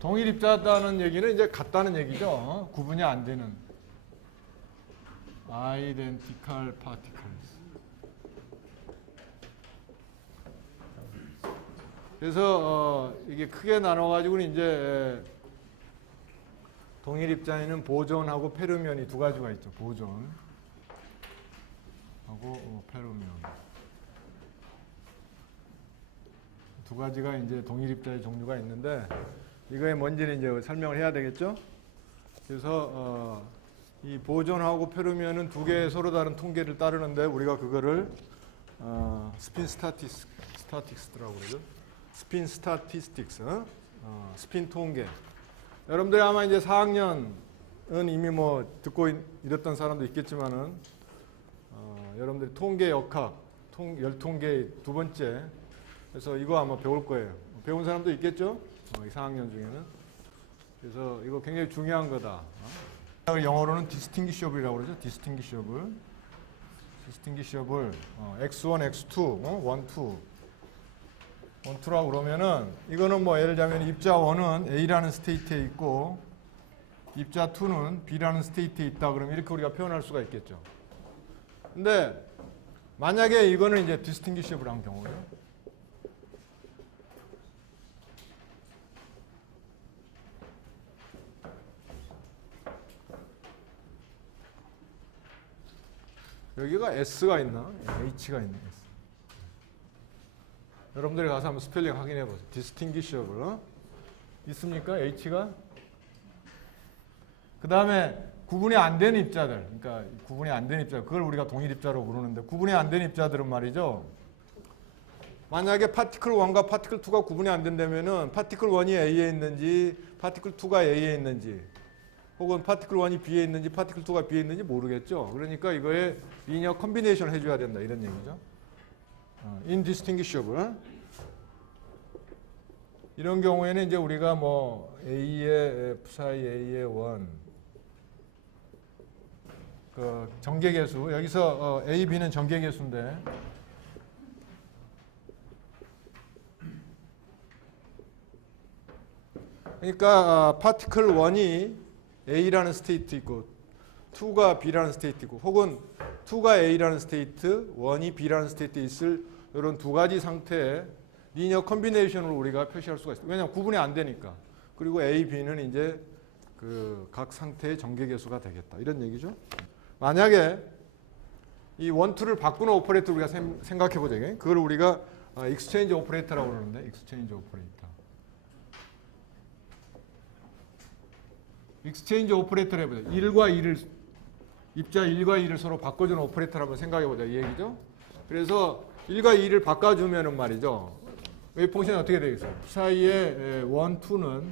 동일 입자다는 얘기는 이제 같다는 얘기죠. 구분이 안 되는. Identical particles. 그래서 이게 크게 나눠가지고는 이제 동일 입자에는 보존하고 페르미온이 두 가지가 있죠. 보존하고 페르미온. 두 가지가 이제 동일 입자의 종류가 있는데 이거의 뭔지는 이제 설명을 해야 되겠죠. 그래서 이 보존하고 페르미온은 두 개의 서로 다른 통계를 따르는데 우리가 그거를 스핀 스타틱스라고 그러죠. 스핀 스타티스틱스, 스핀 통계. 여러분들이 아마 이제 4학년은 이미 뭐 듣고 이랬던 사람도 있겠지만은 여러분들이 통계 역학, 열통계 두 번째. 그래서 이거 아마 배울 거예요. 배운 사람도 있겠죠? 4학년 중에는. 그래서 이거 굉장히 중요한 거다. 영어로는 distinguishable이라고 그러죠. distinguishable. x1, x2, 1, 2. 1, 2라고 그러면은 이거는 뭐 예를 들자면 입자 1은 A라는 스테이트에 있고 입자 2는 B라는 스테이트에 있다 그러면 이렇게 우리가 표현할 수가 있겠죠. 근데 만약에 이거는 이제 distinguishable한 경우예요. 여기가 S가 있나? H가 있네. S. 여러분들이 가서 한번 스펠링 확인해 보세요. distinguishable. 있습니까? H가? 그 다음에 구분이 안 되는 입자들. 그러니까 구분이 안 되는 입자. 그걸 우리가 동일 입자로 부르는데 구분이 안 되는 입자들은 말이죠. 만약에 파티클 1과 파티클 2가 구분이 안 된다면은 파티클 1이 A에 있는지 파티클 2가 A에 있는지 혹은 파티클 1이 B에 있는지 파티클 2가 B에 있는지 모르겠죠. 그러니까 이거에 리니어 컨비네이션을 해줘야 된다 이런 얘기죠. indistinguishable. 이런 경우에는 이제 우리가 뭐 A의 F사이 A의 1 그 정계계수 여기서 A, B는 정계계수인데 그러니까 파티클 1이 A라는 스테이트 있고 2가 B라는 스테이트 있고 혹은 2가 A라는 스테이트, 1이 B라는 스테이트에 있을 이런 두 가지 상태의 리니어 컨비네이션으로 우리가 표시할 수가 있어요. 왜냐하면 구분이 안 되니까. 그리고 A, B는 이제 그 각 상태의 정계계수가 되겠다. 이런 얘기죠. 만약에 이 1, 2를 바꾸는 오퍼레이터 우리가 생각해 보자. 그걸 우리가 익스체인지 오퍼레이터라고 그러는데 익스체인지 오퍼레이터. 익스체인지 오퍼레이터를 해보자. 1과 2를 입자 1과 2를 서로 바꿔주는 오퍼레이터를 한번 생각해 보자. 이 얘기죠. 그래서 1과 2를 바꿔주면은 말이죠. 웨이브 펑션이 어떻게 되겠어요? 사이에 1, 2는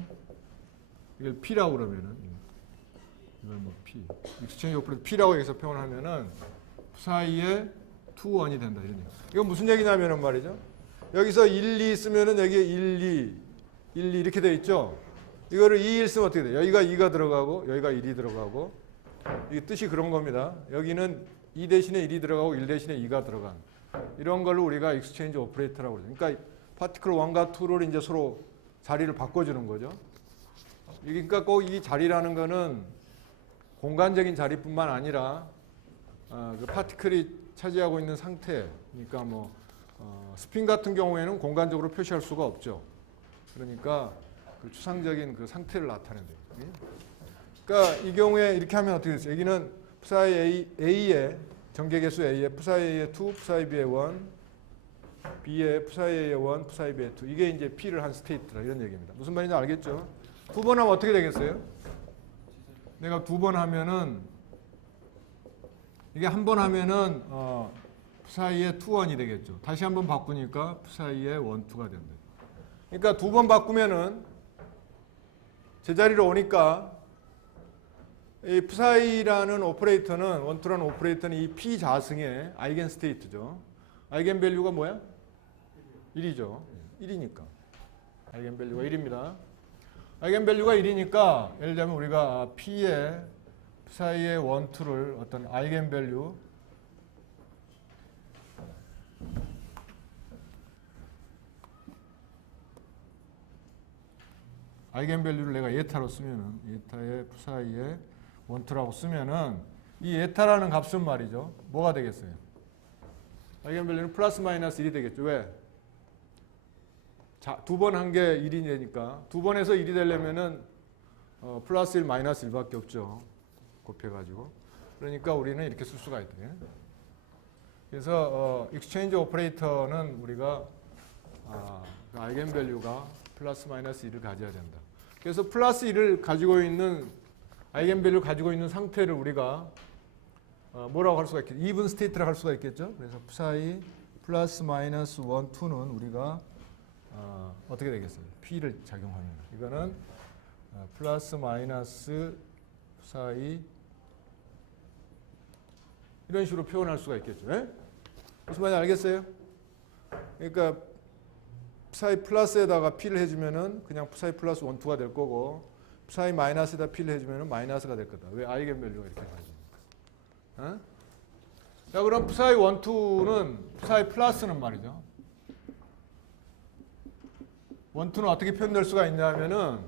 이걸 P라고 그러면은 이걸 뭐 P 익스체인지 오퍼레이터 P라고 해서 표현하면은 사이에 2, 1이 된다 이런 얘기. 이건 무슨 얘기냐면은 말이죠. 여기서 1, 2 쓰면은 여기에 1, 2 이렇게 돼 있죠. 이거를 2, 1 쓰면 어떻게 돼요? 여기가 2가 들어가고 여기가 1이 들어가고 이 뜻이 그런 겁니다. 여기는 2 대신에 1이 들어가고 1 대신에 2가 들어간 이런 걸로 우리가 익스체인지 오퍼레이터라고 그러죠. 그러니까 파티클 1과 2를 이제 서로 자리를 바꿔주는 거죠. 그러니까 꼭 이 자리라는 거는 공간적인 자리뿐만 아니라 그 파티클이 차지하고 있는 상태, 그러니까 뭐 스핀 같은 경우에는 공간적으로 표시할 수가 없죠. 그러니까 그 추상적인 그 상태를 나타낸대요. 그러니까 이 경우에 이렇게 하면 어떻게 되죠? 여기는 P사이 A의 정계계수 A의 P사이 A의 2, P사이 B의 1, B의 P사이 A의 1, P사이 B의 2. 이게 이제 P를 한 스테이트라 이런 얘기입니다. 무슨 말인지 알겠죠? 두 번 하면 어떻게 되겠어요? 내가 두 번 하면은 이게 한 번 하면은 P사이의 2, 1이 되겠죠. 다시 한 번 바꾸니까 P사이의 1, 2가 된다. 그러니까 두 번 바꾸면은 제자리로 오니까 이 P사이라는 오퍼레이터는 1, 2라는 오퍼레이터는 이 P 자승의 아이겐 스테이트죠. 아이겐 밸류가 뭐야? 1이죠. 1이니까. 아이겐 밸류가 1입니다. 아이겐 밸류가 1이니까 예를 들면 우리가 P의 P사이의 1, 2를 어떤 아이겐 밸류 아이겐밸류를 내가 에타로 쓰면은 에타의 psi의 원투라고 쓰면은 이 에타라는 값은 말이죠. 뭐가 되겠어요? 아이겐밸류는 플러스 마이너스 1이 되겠죠. 왜? 자, 두 번 한 게 1이 되니까 두 번에서 1이 되려면은 플러스 1 마이너스 1밖에 없죠. 곱해가지고. 그러니까 우리는 이렇게 쓸 수가 있대. 그래서 익스체인지 오퍼레이터는 우리가 아이겐밸류가 플러스 마이너스 1을 가져야 된다. 그래서 플러스 1을 가지고 있는 아이겐밸류 가지고 있는 상태를 우리가 뭐라고 할 수가 있겠죠? 이븐 스테이트라고 할 수가 있겠죠? 그래서 psi 플러스 마이너스 1, 2는 우리가 어떻게 되겠어요? P를 작용하면 이거는 플러스 마이너스 psi 이런 식으로 표현할 수가 있겠죠. 예? 무슨 말인지 알겠어요? 그러니까 psi 플러스에다가 P를 해주면은 그냥 psi 플러스 1, 2가 될 거고 psi 마이너스에다 P를 해주면은 마이너스가 될 거다. 왜? 아이겐밸류가 이렇게 가지고. 어? 자, 그럼 psi 1, 2는 psi 플러스는 말이죠. 1, 2는 어떻게 표현될 수가 있냐면은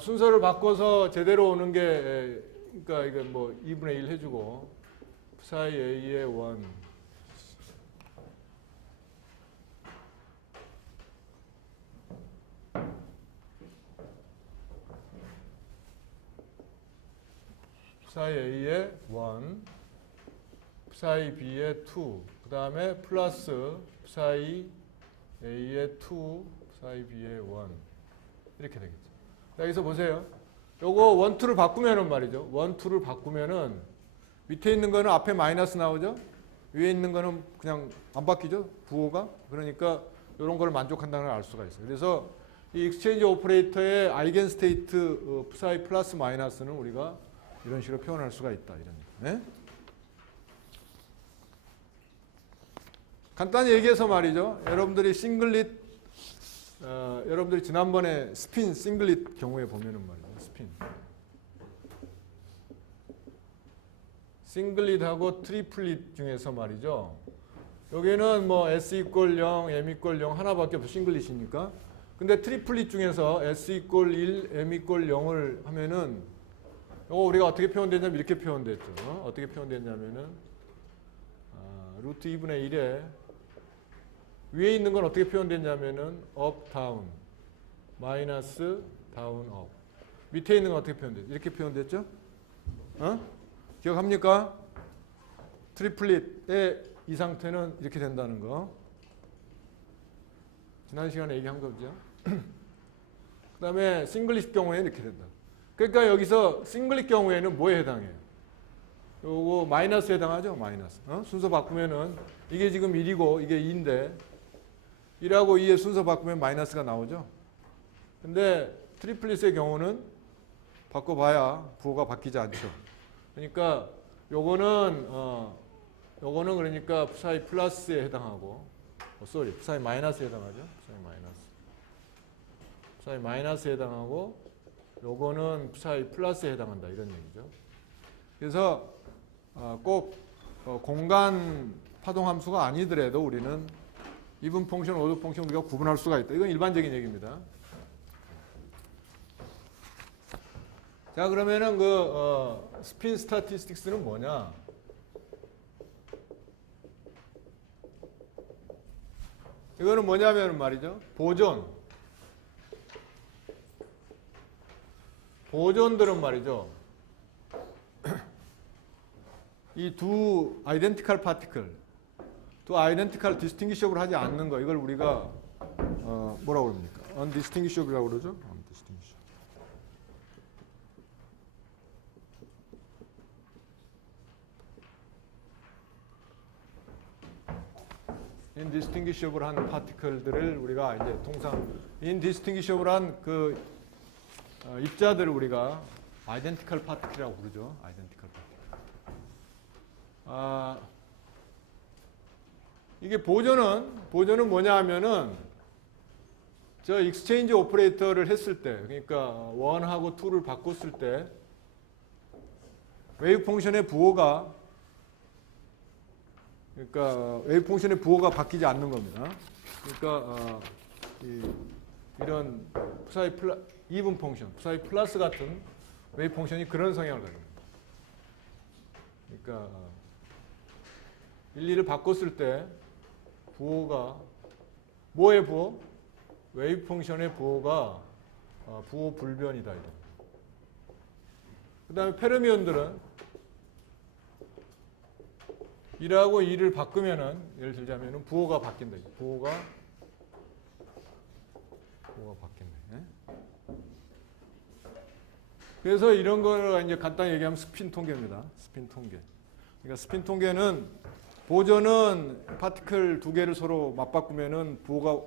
순서를 바꿔서 제대로 오는 게 그러니까 이거 뭐 2분의 1 해주고 psi a의 1 psi a의 1 psi b의 2 그 다음에 플러스 psi a의 2 psi b의 1 이렇게 되겠죠. 여기서 보세요. 요거 1, 2를 바꾸면은 말이죠. 1, 2를 바꾸면은 밑에 있는 거는 앞에 마이너스 나오죠. 위에 있는 거는 그냥 안 바뀌죠. 부호가. 그러니까 이런 걸 만족한다는 걸 알 수가 있어요. 그래서 이 익스체인지 오퍼레이터의 아이겐 스테이트 psi 플러스 마이너스는 우리가 이런 식으로 표현할 수가 있다. 이런. 네? 간단히 얘기해서 말이죠. 여러분들이 싱글릿 여러분들이 지난번에 스핀 싱글릿 경우에 보면은 말이죠. 스핀. 싱글릿하고 트리플릿 중에서 말이죠. 여기는 뭐 S 이퀄 0, M 이퀄 0 하나밖에 없어 싱글릿이니까. 근데 트리플릿 중에서 S 이퀄 1, M 이퀄 0을 하면은 이거 우리가 어떻게 표현됐냐면 이렇게 표현됐죠. 어떻게 표현됐냐면은 루트 2분의 1에 위에 있는 건 어떻게 표현됐냐면은 up, down, 마이너스, down, up. 밑에 있는 건 어떻게 표현됐죠? 이렇게 표현됐죠? 기억합니까? 트리플릿의 이 상태는 이렇게 된다는 거. 지난 시간에 얘기한 거죠. 그 다음에 싱글릿 경우에는 이렇게 된다. 그러니까 여기서 싱글릿 경우에는 뭐에 해당해요? 요거 마이너스에 해당하죠? 마이너스. 순서 바꾸면은 이게 지금 1이고 이게 2인데 1하고 2의 순서 바꾸면 마이너스가 나오죠. 근데 트리플릿의 경우는 바꿔봐야 부호가 바뀌지 않죠. 그러니까 요거는 그러니까 psi 플러스에 해당하고 psi 마이너스에 해당하죠. psi 마이너스에 해당하고 요거는 psi 플러스에 해당한다 이런 얘기죠. 그래서 꼭 공간 파동 함수가 아니더라도 우리는 이분 펑션, 오드 펑션 우리가 구분할 수가 있다. 이건 일반적인 얘기입니다. 자, 그러면은 스핀 스타티스틱스는 뭐냐? 이거는 뭐냐면 말이죠. 보존들은 말이죠. 이 두 아이덴티컬 파티클, 두 아이덴티컬 디스팅기셔블 하지 않는 거, 이걸 우리가 뭐라고 그럽니까? 언디스팅기셔블이라고 그러죠. 인디스팅기셔블한 파티클들을 우리가 이제 통상 인디스팅기셔블한 그 입자들을 우리가 아이덴티컬 파티클이라고 부르죠. 아이덴티컬 파티클. 이게 보존은 뭐냐 하면은 저 익스체인지 오퍼레이터를 했을 때, 그러니까 1하고 2를 바꿨을 때 웨이브 펑션의 부호가 웨이브 펑션의 부호가 바뀌지 않는 겁니다. 그러니까 이 이런 이분 펑션, 푸사이 플러스 같은 웨이브 펑션이 그런 성향을 가지고 있습니다. 그러니까 일리를 바꿨을 때 부호가 뭐의 부호? 웨이브 펑션의 부호가 부호 불변이다. 그 다음에 페르미온들은 1하고 2를 바꾸면은 예를 들자면은 부호가 바뀐다. 부호가 바뀐다. 그래서 이런 거를 이제 간단히 얘기하면 스핀 통계입니다. 스핀 통계. 그러니까 스핀 통계는 보존은 파티클 두 개를 서로 맞바꾸면은 부호가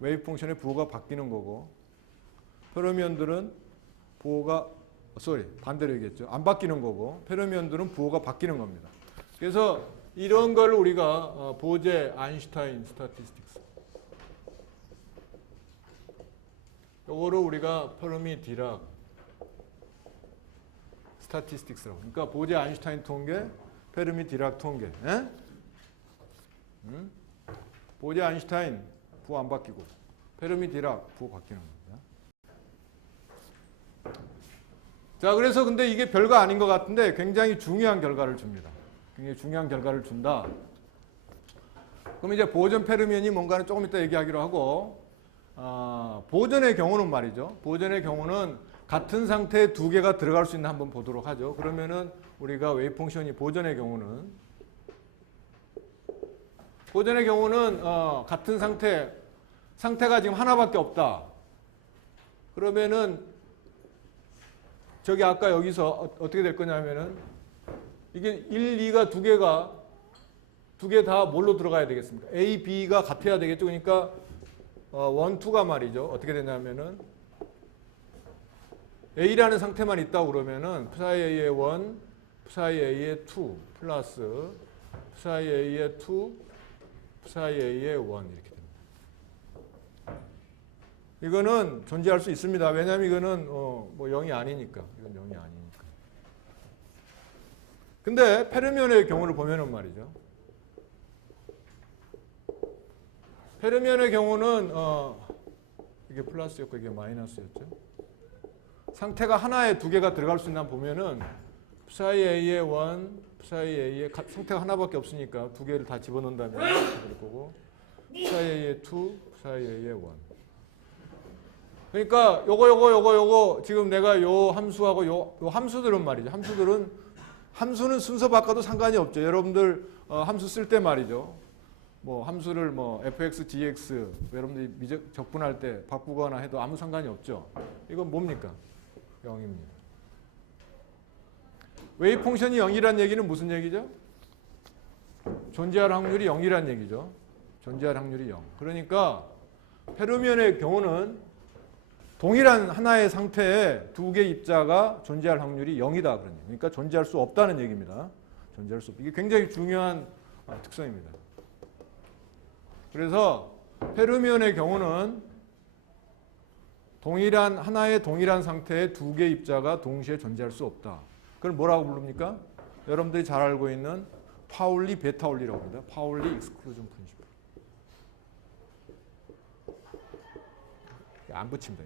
웨이브 펑션의 부호가 바뀌는 거고, 페르미온들은 반대로 얘기했죠. 안 바뀌는 거고, 페르미온들은 부호가 바뀌는 겁니다. 그래서 이런 걸 우리가 보제 아인슈타인 스타티스틱스, 요거를 우리가 페르미 디락 스타티스틱스라고. 그러니까 보제 아인슈타인 통계, 페르미 디락 통계. 보제 아인슈타인 부호 안 바뀌고, 페르미 디락 부호 바뀌는 겁니다. 자, 그래서 근데 이게 별거 아닌 것 같은데 굉장히 중요한 결과를 줍니다. 굉장히 중요한 결과를 준다. 그럼 이제 보존 페르미온이 뭔가는 조금 이따 얘기하기로 하고, 보존의 경우는 말이죠. 보존의 경우는 같은 상태에 두 개가 들어갈 수 있나 한번 보도록 하죠. 그러면은 우리가 웨이브 펑션이 보존의 경우는 같은 상태가 지금 하나밖에 없다. 그러면은 저기 아까 여기서 어떻게 될 거냐면은 이게 1, 2가 두 개 다 뭘로 들어가야 되겠습니까? A, B가 같아야 되겠죠. 그러니까 1, 2가 말이죠. 어떻게 되냐면은 A라는 상태만 있다고 그러면은 psi A의 1, psi A의 2 플러스 psi A의 2, psi A의 1 이렇게 됩니다. 이거는 존재할 수 있습니다. 왜냐하면 이거는 뭐 0이 아니니까. 이건 0이 아니니까. 근데 페르미온의 경우를 보면은 말이죠. 페르미온의 경우는 이게 플러스였고 이게 마이너스였죠. 상태가 하나에 두 개가 들어갈 수 있나 보면은 psi A의 1, psi A의 상태가 하나밖에 없으니까 두 개를 다 집어넣는다면 이렇게 될 거고, psi A의 2, psi A의 1. 그러니까 요거 지금 내가 요 함수하고 요 함수들은 말이죠. 함수는 순서 바꿔도 상관이 없죠. 여러분들 함수 쓸 때 말이죠. 뭐 함수를 뭐 fx, gx 여러분들이 적분할 때 바꾸거나 해도 아무 상관이 없죠. 이건 뭡니까? 0입니다. 웨이브 펑션이 0이란 얘기는 무슨 얘기죠? 존재할 확률이 0이란 얘기죠. 존재할 확률이 0. 그러니까 페르미온의 경우는 동일한 하나의 상태에 두 개의 입자가 존재할 확률이 0이다. 그러니까 존재할 수 없다는 얘기입니다. 존재할 수 없다. 이게 굉장히 중요한 특성입니다. 그래서 페르미온의 경우는 하나의 동일한 상태에 두 개의 입자가 동시에 존재할 수 없다. 그걸 뭐라고 부릅니까? 여러분들이 잘 알고 있는 파울리 베타울리라고 합니다. 파울리 익스클루전 프린시플. 안 붙입니다.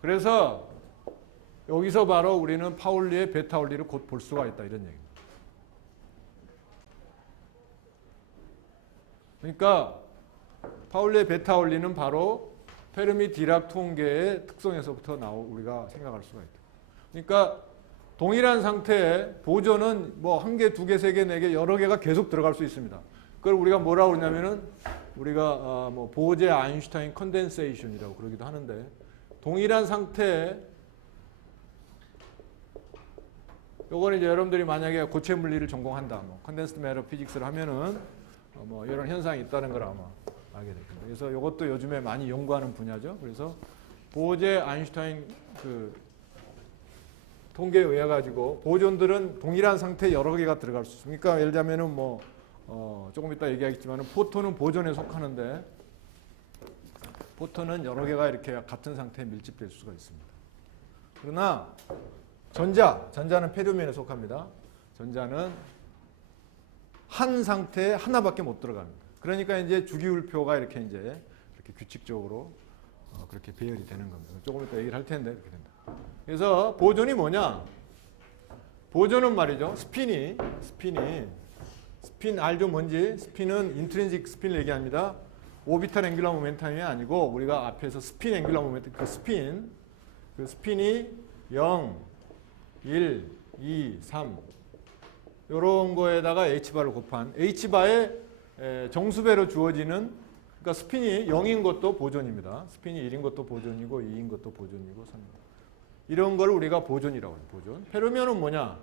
그래서 여기서 바로 우리는 파울리의 베타울리를 곧 볼 수가 있다. 이런 얘기입니다. 그러니까 파울리의 베타울리는 바로 페르미 디락 통계의 특성에서부터 우리가 생각할 수가 있다. 그러니까 동일한 상태에 보존은 뭐 한 개, 두 개, 세 개, 네 개 여러 개가 계속 들어갈 수 있습니다. 그걸 우리가 뭐라고 그러냐면은 우리가 뭐 보제 아인슈타인 컨덴세이션이라고 그러기도 하는데, 동일한 상태에 요거는 이제 여러분들이 만약에 고체 물리를 전공한다, 뭐 컨덴스드 매터 피직스를 하면은 뭐 이런 현상이 있다는 걸 아마 알게 될 겁니다. 그래서 이것도 요즘에 많이 연구하는 분야죠. 그래서 보제 아인슈타인 통계에 의해 가지고 보존들은 동일한 상태에 여러 개가 들어갈 수 있습니다. 그러니까 예를 들자면은 뭐 조금 이따 얘기하겠지만은 포톤은 보존에 속하는데 포톤은 여러 개가 이렇게 같은 상태에 밀집될 수가 있습니다. 그러나 전자는 페르미온에 속합니다. 전자는 한 상태에 하나밖에 못 들어갑니다. 그러니까 이제 주기율표가 이렇게 규칙적으로 그렇게 배열이 되는 겁니다. 조금 이따 얘기를 할 텐데 이렇게 된다. 그래서 보존이 뭐냐? 보존은 말이죠. 스핀 알죠 뭔지? 스핀은 인트린식 스핀을 얘기합니다. 오비탈 앵귤러 모멘텀이 아니고 우리가 앞에서 스핀 앵귤러 모멘텀 그 스핀이 0, 1, 2, 3 이런 거에다가 h바를 곱한 h바의 정수배로 주어지는 그러니까 스핀이 0인 것도 보존입니다. 스핀이 1인 것도 보존이고 2인 것도 보존이고 3입니다. 이런 걸 우리가 보존이라고 해요. 보존. 페르미온은 뭐냐?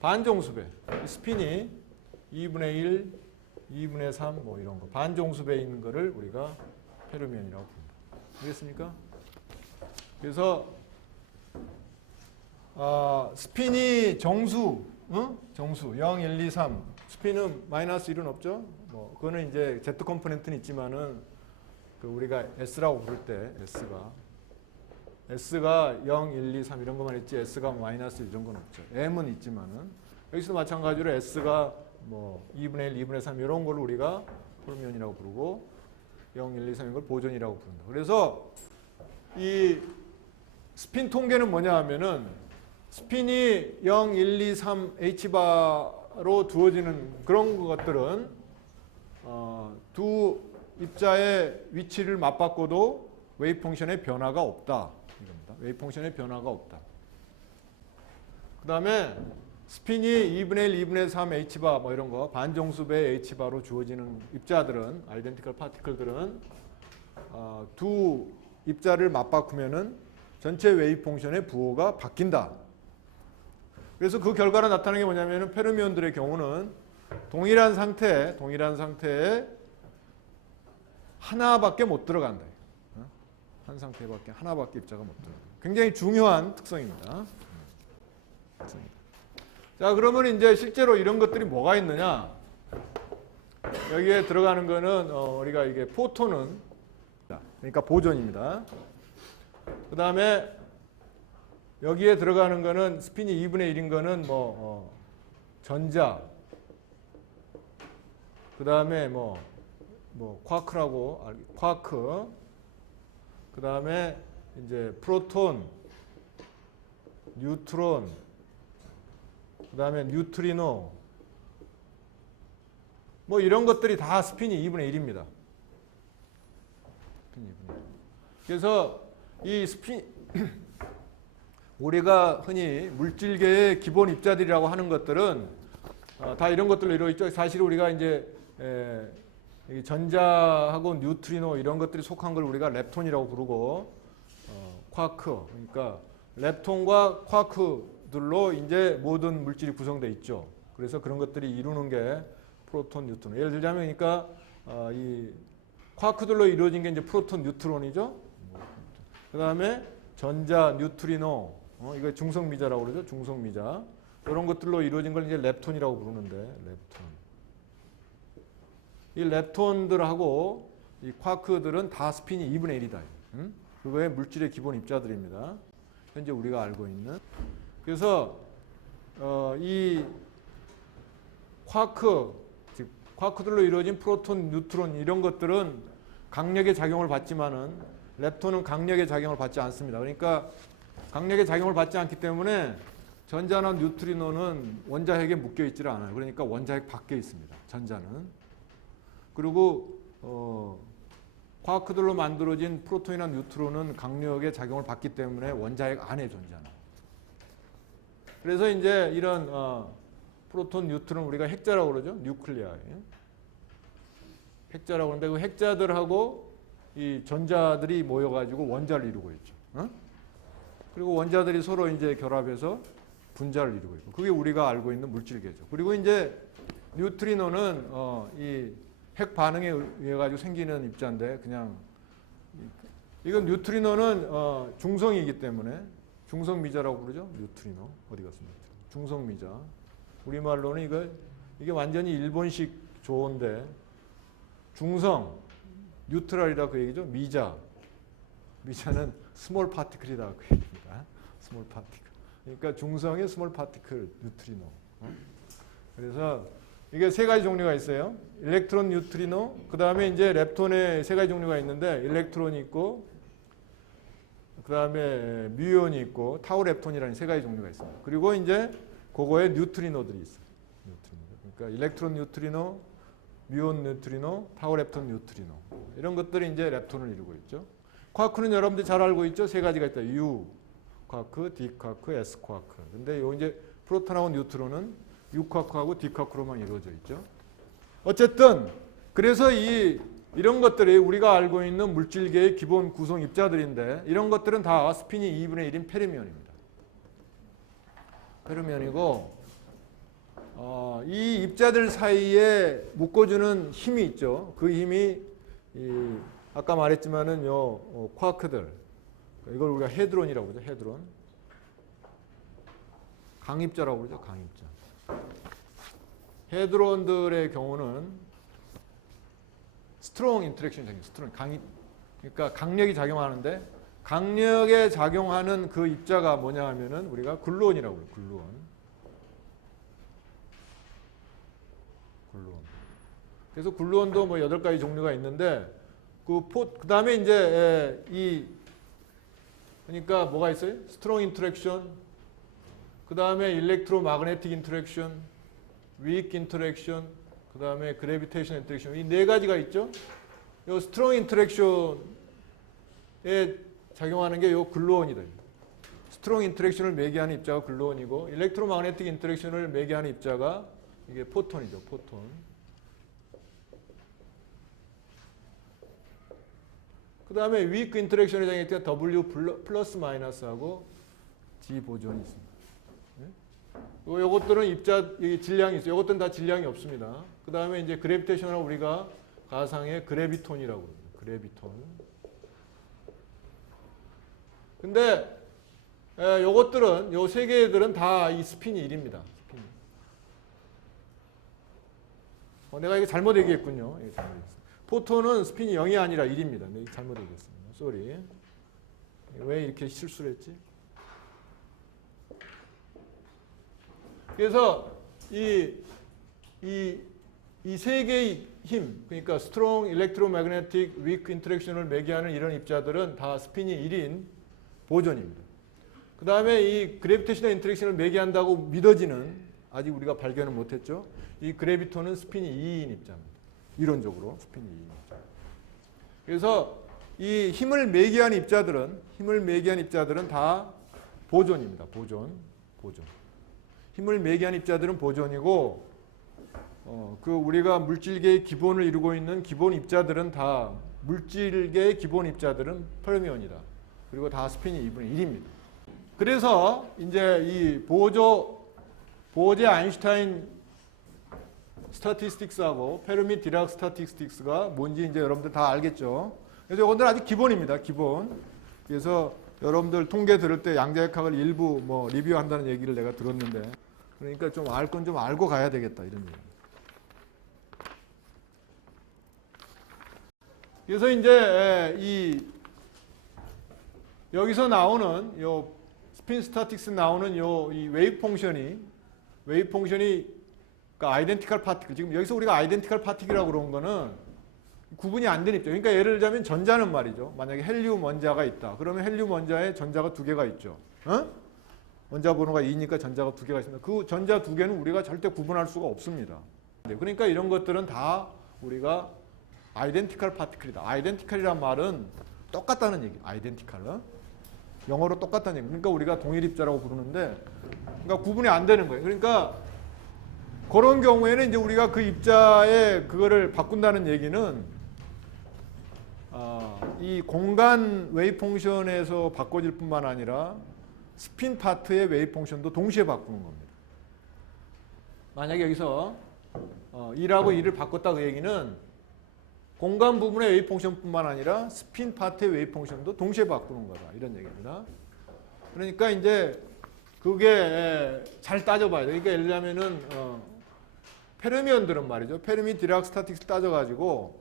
반정수배. 스핀이 2분의 1, 2분의 3 뭐 이런 거. 반정수배에 있는 거를 우리가 페르미온이라고 부릅니다. 알겠습니까? 그래서 스핀이 정수, 정수 0, 1, 2, 3. 스핀은 마이너스 1은 없죠? 뭐 그거는 이제 Z 컴포넌트는 있지만은 그 우리가 S라고 부를 때 S가 0, 1, 2, 3 이런 것만 있지 S가 마이너스 이런 건 없죠. M은 있지만은 여기서도 마찬가지로 S가 뭐 2분의 1, 2분의 3 이런 걸 우리가 페르미온이라고 부르고 0, 1, 2, 3 이걸 보존이라고 부른다. 그래서 이 스핀 통계는 뭐냐 하면은 스핀이 0, 1, 2, 3 H바로 두어지는 그런 것들은 두 입자의 위치를 맞바꿔도 웨이브 펑션의 변화가 없다. 이겁니다. 웨이브 펑션의 변화가 없다. 그 다음에 스핀이 2분의 1, 2분의 3 H바 뭐 이런 거 반정수배 H바로 주어지는 입자들은 아이덴티컬 파티클들은 두 입자를 맞바꾸면은 전체 웨이브 펑션의 부호가 바뀐다. 그래서 그 결과로 나타나는 게 뭐냐면은 페르미온들의 경우는 동일한 상태에 하나밖에 못 들어간다. 한 상태밖에 하나밖에 입자가 못 들어간다. 굉장히 중요한 특성입니다. 자, 그러면 이제 실제로 이런 것들이 뭐가 있느냐? 여기에 들어가는 거는 우리가 이게 포톤은 그러니까 보존입니다. 그 다음에 여기에 들어가는 거는 스핀이 2분의 1인 거는 전자. 그 다음에 쿼크. 그 다음에 이제 프로톤, 뉴트론, 그 다음에 뉴트리노. 뭐 이런 것들이 다 스핀이 2분의 1입니다. 스핀이 2분의 1. 그래서 이 스핀, 우리가 흔히 물질계의 기본 입자들이라고 하는 것들은 다 이런 것들로 이루어있죠. 사실 우리가 이제 전자하고 뉴트리노 이런 것들이 속한 걸 우리가 렙톤이라고 부르고 쿼크, 그러니까 렙톤과 쿼크들로 이제 모든 물질이 구성되어 있죠. 그래서 그런 것들이 이루는 게 프로톤, 뉴트론. 예를 들자면 그러니까 이 쿼크들로 이루어진 게 이제 프로톤, 뉴트론이죠. 그 다음에 전자, 뉴트리노, 이거 중성미자라고 그러죠. 중성미자. 이런 것들로 이루어진 걸 이제 렙톤이라고 부르는데, 렙톤. 이 렙톤들하고 이 쿼크들은 다 스핀이 2분의 1이다. 그거의 물질의 기본 입자들입니다. 현재 우리가 알고 있는. 그래서 이 쿼크, 즉 쿼크들로 이루어진 프로톤, 뉴트론 이런 것들은 강력의 작용을 받지만은 렙톤은 강력의 작용을 받지 않습니다. 그러니까 강력의 작용을 받지 않기 때문에 전자나 뉴트리노는 원자핵에 묶여 있지를 않아요. 그러니까 원자핵 밖에 있습니다. 전자는. 그리고 쿼크들로 만들어진 프로톤이나 뉴트론은 강력의 작용을 받기 때문에 원자핵 안에 존재합니다. 그래서 이제 이런 프로톤, 뉴트론 우리가 핵자라고 그러죠. 뉴클리아이. 핵자라고 하는데 그 핵자들하고 이 전자들이 모여가지고 원자를 이루고 있죠. 그리고 원자들이 서로 이제 결합해서 분자를 이루고 있고 그게 우리가 알고 있는 물질계죠. 그리고 이제 뉴트리노는 이 핵 반응에 의해 가지고 생기는 입자인데 그냥 이건 뉴트리노는 중성이기 때문에 중성미자라고 그러죠. 뉴트리노 어디 갔습니까? 중성미자. 우리말로는 이게 완전히 일본식 조어인데 중성 뉴트럴이라 그 얘기죠. 미자는 스몰 파티클이다 그 얘기입니다. 스몰 파티클. 그러니까 중성의 스몰 파티클 뉴트리노. 그래서 이게 세 가지 종류가 있어요. 일렉트론, 뉴트리노, 그 다음에 이제 렙톤에 세 가지 종류가 있는데 일렉트론이 있고, 그 다음에 뮤온이 있고, 타우 렙톤이라는 세 가지 종류가 있습니다. 그리고 이제 그거에 뉴트리노들이 있어요. 뉴트리노. 그러니까 일렉트론 뉴트리노, 뮤온 뉴트리노, 타우 렙톤 뉴트리노. 이런 것들이 이제 렙톤을 이루고 있죠. 쿼크는 여러분들이 잘 알고 있죠. 세 가지가 있다. U 쿼크, D 쿼크, S 쿼크. 근데 요 이제 프로톤하고 뉴트론은 U 쿼크하고 D 쿼크로만 이루어져 있죠. 어쨌든 그래서 이런 것들이 우리가 알고 있는 물질계의 기본 구성 입자들인데 이런 것들은 다 스핀이 2분의 1인 페르미온입니다. 페르미온이고 이 입자들 사이에 묶어주는 힘이 있죠. 그 힘이 아까 말했지만은 쿼크들, 이걸 우리가 헤드론이라고 그러죠. 헤드론. 강입자라고 그러죠. 강입자. 헤드론들의 경우는 스트롱 인터랙션이 생겨요. 스트롱 강입. 그러니까 강력이 작용하는데 강력에 작용하는 그 입자가 뭐냐 하면은 우리가 글루온이라고 해요. 글루온. 글루온. 그래서 글루온도 뭐 8가지 종류가 있는데 그다음에 이제 그러니까 뭐가 있어요? 스트롱 인터랙션. 그다음에 일렉트로마그네틱 인터랙션, 위크 인터랙션, 그다음에 그래비테이션 인터랙션. 이 네 가지가 있죠. 요 스트롱 인터랙션에 작용하는 게 요 글루온이다. 스트롱 인터랙션을 매개하는 입자가 글루온이고 일렉트로마그네틱 인터랙션을 매개하는 입자가 이게 포톤이죠. 포톤. 그 다음에 위크 인터랙션에 장애할 때 W 플러스 마이너스하고 G 보존이 있습니다. 요것들은 입자 질량이 있어요. 요것들은 다 질량이 없습니다. 그 다음에 이제 그래비테이션을 우리가 가상의 그래비톤이라고 합니다. 그래비톤. 근데 요것들은 요 세 개들은 다 이 스핀이 1입니다. 스핀. 내가 이게 잘못 얘기했군요. 이게 잘못 얘기했어요. 포톤은 스핀이 0이 아니라 1입니다. 네, 잘못 얘기했습니다. 쏘리. 왜 이렇게 실수를 했지? 그래서 이 세 개의 힘, 그러니까 스트롱, 일렉트로매그네틱, 위크 인터랙션을 매개하는 이런 입자들은 다 스핀이 1인 보존입니다. 그 다음에 이 그래비테이션al 인터랙션을 매개한다고 믿어지는, 아직 우리가 발견을 못했죠. 이 그래비톤은 스핀이 2인 입자입니다. 이론적으로 스핀이 2인 입자. 그래서 이 힘을 매개한 입자들은 다 보존입니다. 보존. 힘을 매개한 입자들은 보존이고, 우리가 물질계의 기본을 이루고 있는 기본 입자들은 다 물질계의 기본 입자들은 페르미온이다. 그리고 다 스핀이 2분의 1입니다. 그래서 이제 이 보제 아인슈타인 스타티스틱스하고 페르미 디락 스타티스틱스가 뭔지 이제 여러분들 다 알겠죠. 그래서 이것들 아주 기본입니다. 기본. 그래서 여러분들 통계 들을 때 양자역학을 일부 뭐 리뷰한다는 얘기를 내가 들었는데, 그러니까 좀 알 건 좀 알고 가야 되겠다 이런 얘기. 그래서 이제 여기서 나오는 요 스핀 스타틱스 나오는 이 웨이브 펑션이 그러니까 아이덴티컬 파티클. 지금 여기서 우리가 아이덴티컬 파티클이라고 그런 거는 구분이 안 되는 입자. 그러니까 예를 들자면 전자는 말이죠. 만약에 헬륨 원자가 있다. 그러면 헬륨 원자에 전자가 2개가 있죠. 원자 번호가 2니까 전자가 2개가 있습니다. 그 전자 2개는 우리가 절대 구분할 수가 없습니다. 그러니까 이런 것들은 다 우리가 아이덴티컬 파티클이다. 아이덴티컬이란 말은 똑같다는 얘기. 아이덴티컬. 영어로 똑같다는 얘기. 그러니까 우리가 동일 입자라고 부르는데, 그러니까 구분이 안 되는 거예요. 그러니까 그런 경우에는 이제 우리가 그 입자에 그거를 바꾼다는 얘기는 이 공간 웨이브 펑션에서 바꿔질 뿐만 아니라 스핀 파트의 웨이브 펑션도 동시에 바꾸는 겁니다. 만약에 여기서 1하고 2를 바꿨다 그 얘기는 공간 부분의 웨이브 펑션뿐만 아니라 스핀 파트의 웨이브 펑션도 동시에 바꾸는 거다. 이런 얘기입니다. 그러니까 이제 그게 잘 따져봐야 돼요. 그러니까 예를 들자면은 페르미온들은 말이죠. 페르미 디락 스타틱스 따져가지고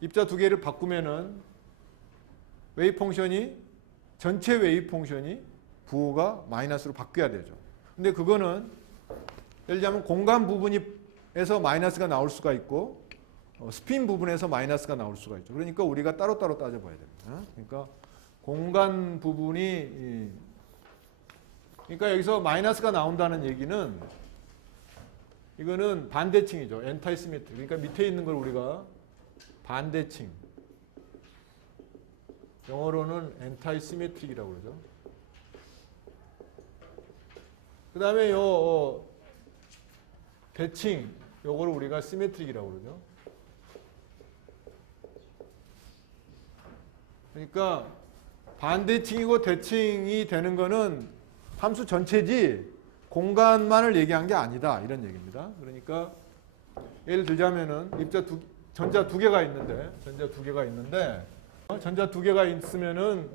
입자 2개를 바꾸면은 웨이브 펑션이 전체 웨이브 펑션이 부호가 마이너스로 바뀌어야 되죠. 근데 그거는 예를 들자면 공간 부분에서 마이너스가 나올 수가 있고 스핀 부분에서 마이너스가 나올 수가 있죠. 그러니까 우리가 따로따로 따져봐야 됩니다. 그러니까 공간 부분이 그러니까 여기서 마이너스가 나온다는 얘기는 이거는 반대칭이죠. 엔타이시메트릭. 그러니까 밑에 있는 걸 우리가 반대칭. 영어로는 엔타이시메트릭이라고 그러죠. 그 다음에 요 대칭, 요거를 우리가 시메트릭이라고 그러죠. 그러니까 반대칭이고 대칭이 되는 거는 함수 전체지 공간만을 얘기한 게 아니다. 이런 얘기입니다. 그러니까 예를 들자면은 전자 두 개가 있는데 전자 두 개가 있으면은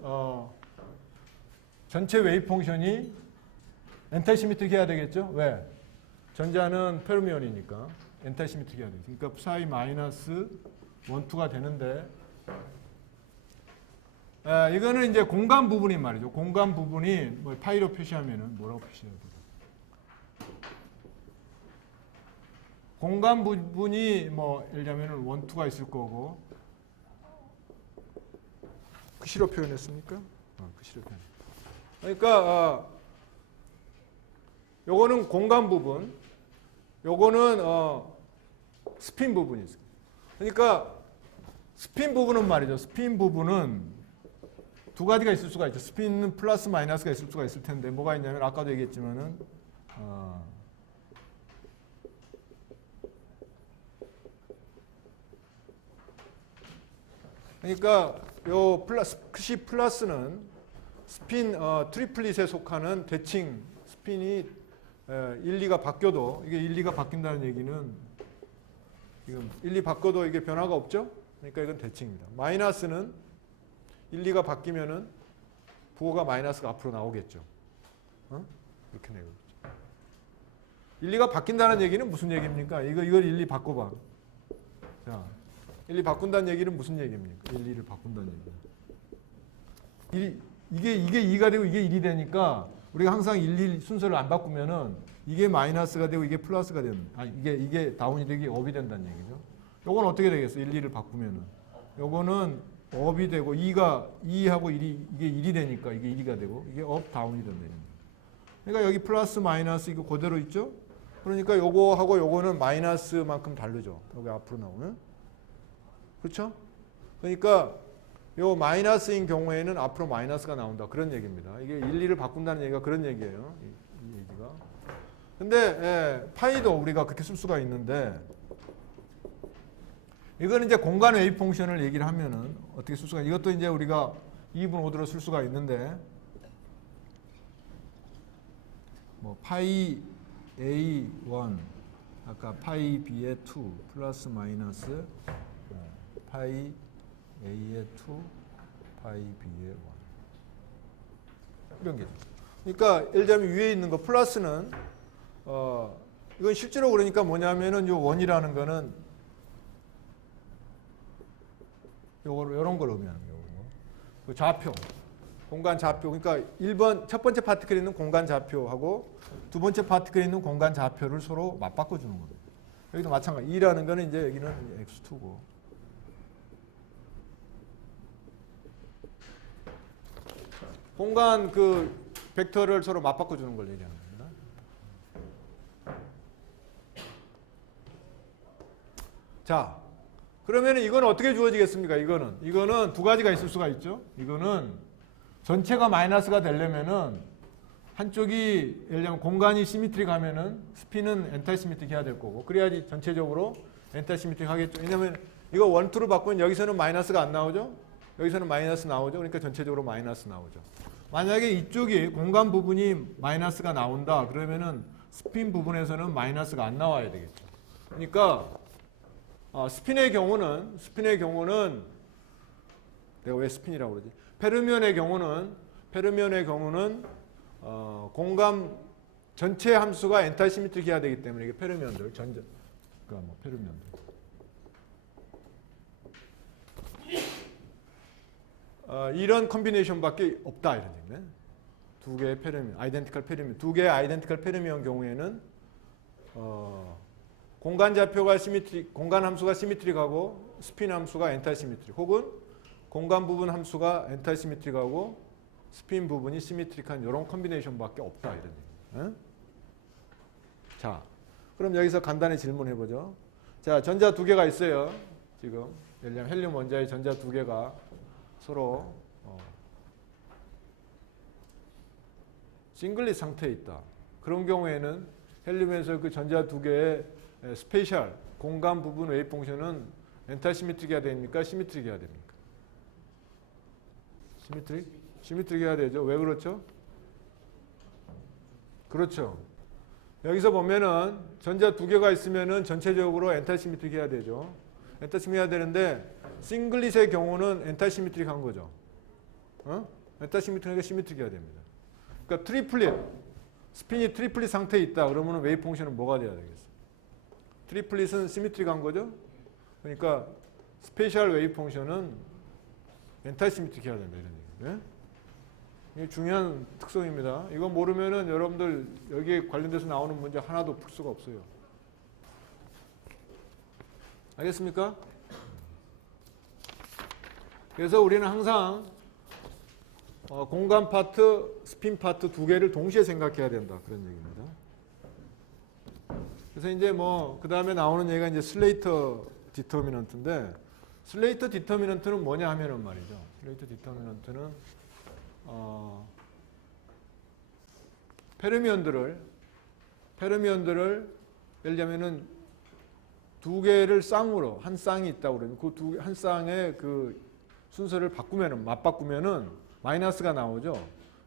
전체 웨이브 펑션이 엔타이시메트릭 해야 되겠죠? 왜? 전자는 페르미온이니까 엔타이시메트릭 해야 되죠. 그러니까 psi 마이너스 1, 2가 되는데 이거는 이제 공간 부분이 말이죠. 공간 부분이 뭐 파이로 표시하면은 뭐라고 표시해야 돼요? 공간 부분이 뭐 예를 들자면은 1, 2가 있을 거고 글씨로 표현했습니까? 글씨로 표현. 그러니까 요거는 공간 부분, 요거는 스핀 부분이 있어요. 그러니까 스핀 부분은 말이죠. 스핀 부분은 두 가지가 있을 수가 있죠. 스핀은 플러스 마이너스가 있을 수가 있을 텐데 뭐가 있냐면 아까도 얘기했지만은 그러니까 요 C 플러스는 스핀 트리플릿에 속하는 대칭 스핀이 1, 2가 바뀌어도 이게 1, 2가 바뀐다는 얘기는 지금 1, 2 바꿔도 이게 변화가 없죠? 그러니까 이건 대칭입니다. 마이너스는 1, 2가 바뀌면은 부호가 마이너스가 앞으로 나오겠죠. 이렇게 내고 있죠. 1, 2가 바뀐다는 얘기는 무슨 얘기입니까? 이걸 1, 2 바꿔봐. 자, 1, 2 바꾼다는 얘기는 무슨 얘기입니까? 1, 2를 바꾼다는 얘기. 이게 2가 되고 이게 1이 되니까 우리가 항상 1, 2 순서를 안 바꾸면은 이게 마이너스가 되고 이게 플러스가 되는 이게 다운이 되고 이게 업이 된다는 얘기죠. 요건 어떻게 되겠어? 1, 2를 바꾸면은. 요거는 업이 되고 2하고 1이 이게 1이 되니까 이게 1이가 되고 이게 업 다운이 된다는 얘기죠. 그러니까 여기 플러스 마이너스 이거 그대로 있죠? 그러니까 요거하고 요거는 마이너스만큼 다르죠. 여기 앞으로 나오는. 그렇죠? 그러니까 요 마이너스인 경우에는 앞으로 마이너스가 나온다. 그런 얘기입니다. 이게 1, 2를 바꾼다는 얘기가 그런 얘기예요. 이 얘기가. 근데 파이도 우리가 그렇게 쓸 수가 있는데 이거는 이제 공간 웨이브 펑션을 얘기를 하면은 어떻게 쓸 수가 이것도 이제 우리가 2분 5도로 쓸 수가 있는데 뭐 파이 A1 아까 파이 B의 2 플러스 마이너스 파이 A의 2 파이 B의 1 이런 게 있죠. 그러니까 예를 들면 위에 있는 거 플러스는 이건 실제로 그러니까 뭐냐면은 요 원이라는 거는 요런 걸 의미하는 거예요. 그 좌표, 공간 좌표. 그러니까 1번 첫 번째 파티클에 있는 공간 좌표하고 두 번째 파티클에 있는 공간 좌표를 서로 맞바꿔 주는 거예요. 여기도 마찬가지. 2라는 거는 이제 여기는 x2고. 공간 그 벡터를 서로 맞바꿔 주는 걸 얘기하는 겁니다. 자, 그러면 이건 어떻게 주어지겠습니까? 이거는 두 가지가 있을 수가 있죠. 이거는 전체가 마이너스가 되려면은 한쪽이 예를 들면 공간이 시미트릭 하면은 스핀은 엔타이시미트릭 해야 될 거고 그래야지 전체적으로 엔타이시미트릭 하겠죠. 왜냐면 이거 1, 2로 바꾸면 여기서는 마이너스가 안 나오죠. 여기서는 마이너스 나오죠. 그러니까 전체적으로 마이너스 나오죠. 만약에 이쪽이 공간 부분이 마이너스가 나온다. 그러면은 스핀 부분에서는 마이너스가 안 나와야 되겠죠. 그러니까 스핀의 경우는 내가 왜 스핀이라고 그러지? 페르미온의 경우는 공간 전체 함수가 엔타이시미트릭 해야 되기 때문에 이게 페르미온들 그러니까 뭐 페르미온들. 이런 컨비네이션밖에 없다 이런 얘기네. 두 개의 페르미온, 아이덴티컬 페르미온, 두 개의 아이덴티컬 페르미온 경우에는 공간 좌표가 공간 함수가 시미트릭하고 스핀 함수가 엔타시미트릭, 혹은 공간 부분 함수가 엔타시미트릭하고 스핀 부분이 시미트릭한 이런 컨비네이션밖에 없다 이런 얘기. 자, 그럼 여기서 간단히 질문해 보죠. 자, 전자 두 개가 있어요. 지금 예를 들면 헬륨 원자의 전자 두 개가 서로 싱글릿 상태에 있다. 그런 경우에는 헬륨에서 그 전자 두 개의 스페셜 공간 부분 웨이브 펑션은 엔타시미트릭해야 됩니까? 시미트릭해야 됩니까? 시미트릭해야 되죠. 왜 그렇죠? 그렇죠. 여기서 보면은 전자 두 개가 있으면은 전체적으로 엔타시미트릭해야 되죠. 엔타시미트릭해야 되는데 싱글릿의 경우는 엔타시미트릭한 거죠. 엔타시미트릭하게 시미트릭해야 됩니다. 그러니까 트리플릿, 스핀이 트리플릿 상태에 있다. 그러면 웨이브 펑션은 뭐가 돼야 되겠어요? 트리플릿은 시미트릭한 거죠. 그러니까 스페셜 웨이브 펑션은 엔타시미트릭해야 된다 이런 얘기예요. 이게 중요한 특성입니다. 이거 모르면은 여러분들 여기에 관련돼서 나오는 문제 하나도 풀 수가 없어요. 알겠습니까? 그래서 우리는 항상 공간 파트, 스핀 파트 두 개를 동시에 생각해야 된다. 그런 얘기입니다. 그래서 이제 뭐 그 다음에 나오는 얘기가 이제 슬레이터 디터미넌트인데, 슬레이터 디터미넌트는 뭐냐 하면은 말이죠. 슬레이터 디터미넌트는 페르미온들을 예를 들면은 두 개를 쌍으로 한 쌍이 있다고 그러면 그 한 쌍의 그 순서를 바꾸면은 맞바꾸면은 마이너스가 나오죠.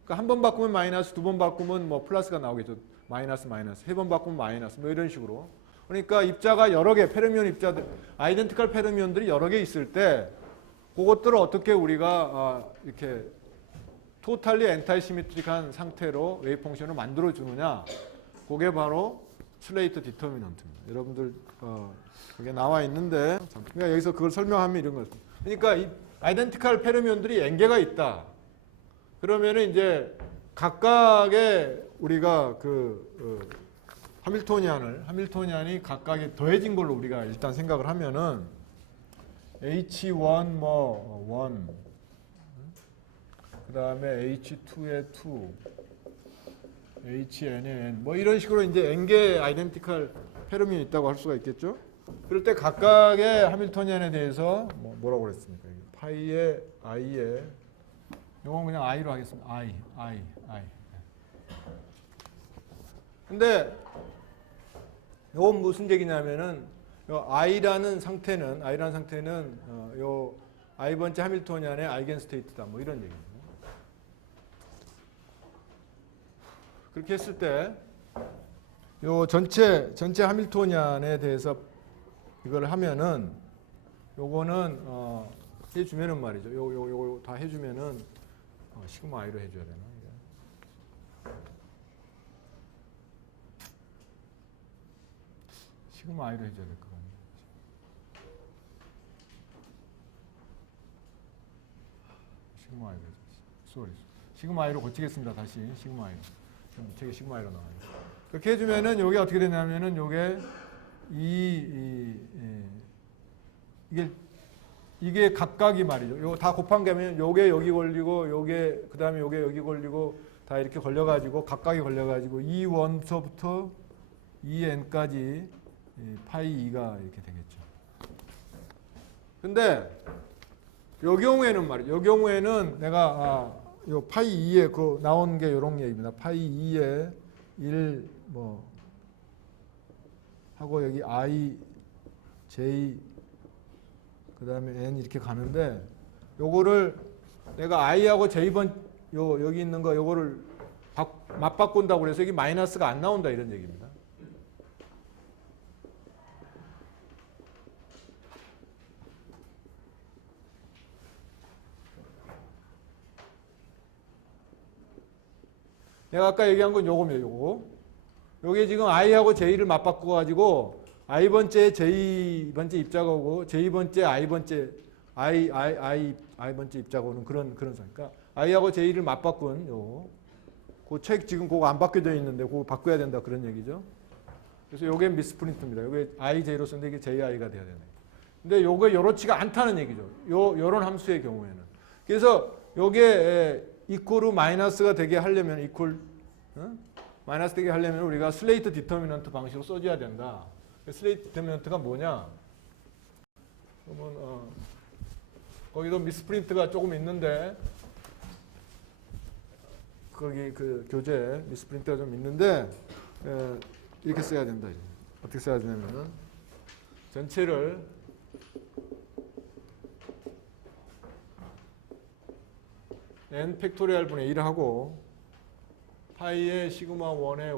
그러니까 한 번 바꾸면 마이너스, 두 번 바꾸면 뭐 플러스가 나오겠죠. 마이너스, 세 번 바꾸면 마이너스, 뭐 이런 식으로. 그러니까 입자가 여러 개, 페르미온 입자들, 아이덴티컬 페르미온들이 여러 개 있을 때 그것들을 어떻게 우리가 이렇게 토탈리 엔타이시미트릭한 상태로 웨이브 펑션을 만들어 주느냐, 그게 바로 슬레이터 디터미넌트입니다. 여러분들 그게 나와 있는데, 그러니까 여기서 그걸 설명하면 이런 거죠. 그러니까 이 아이덴티컬 페르미온들이 n개가 있다. 그러면은 이제 각각의 우리가 하밀토니안이 각각에 더해진 걸로 우리가 일단 생각을 하면은 H1 뭐 1, 그 다음에 H2의 2, HN의 N, 뭐 이런 식으로 이제 n개 아이덴티컬 페르미온이 있다고 할 수가 있겠죠. 그럴 때 각각의 하밀토니안에 대해서 뭐라고 그랬습니까? 파이의 i의, 이건 그냥 i로 하겠습니다. i. 근데 이건 무슨 얘기냐면은 요 i라는 상태는 요 i번째 하밀토니안의 아이겐 스테이트다. 뭐 이런 얘기입니다. 그렇게 했을 때 요 전체 하밀토니안에 대해서 이걸 하면은 요거는 해주면은 말이죠. 요거 다 해주면은 시그마 i로 해줘야 되나? 시그마 i로 해줘야 될 것 같네요. 시그마 i로 해줘야지. 시그마 i로 고치겠습니다. 다시 시그마 i로. 책에 시그마 i로 나와요. 그렇게 해주면은 요게 어떻게 되냐면은 요게 이게 각각이 말이죠. 요거 다 곱한 게 하면 요게 여기 걸리고 요게 그 다음에 요게 여기 걸리고 다 이렇게 걸려가지고 각각이 걸려가지고 E1서부터 EN까지 파이 2가 이렇게 되겠죠. 근데 요 경우에는 말이죠. 요 경우에는 내가 요 파이 2에 그 나온 게 요런 얘기입니다. 파이 2에 1 뭐 하고 여기 I, J 그 다음에 N 이렇게 가는데 요거를 내가 I하고 J번 여기 있는 거 요거를 맞바꾼다고 그래서 여기 마이너스가 안 나온다 이런 얘기입니다. 내가 아까 얘기한 건 요겁니다. 요게 지금 I하고 J를 맞바꾸어 가지고 I번째 J번째 입자가 오고 J번째 I번째 I번째 입자가 오는 그런 상태. 그러니까 I하고 J를 맞바꾼 그 책 지금 그거 안 바뀌어져 있는데 그거 바꿔야 된다 그런 얘기죠. 그래서 요게 미스프린트입니다. 요게 ij로 쓰는데 이게 ji가 돼야 되네. 근데 요게 요렇지가 않다는 얘기죠. 요런 함수의 경우에는. 그래서 요게 이퀄로 마이너스가 되게 하려면 마이너스 되게 하려면 우리가 슬레이트 디터미넌트 방식으로 써줘야 된다. 슬레이트 디터미넌트가 뭐냐? 그러면 거기도 미스프린트가 조금 있는데 거기 그 교재 미스프린트가 좀 있는데 이렇게 써야 된다. 어떻게 써야 되냐면은 전체를 n 팩토리얼 분의 1 하고 파이의 시그마 1의 1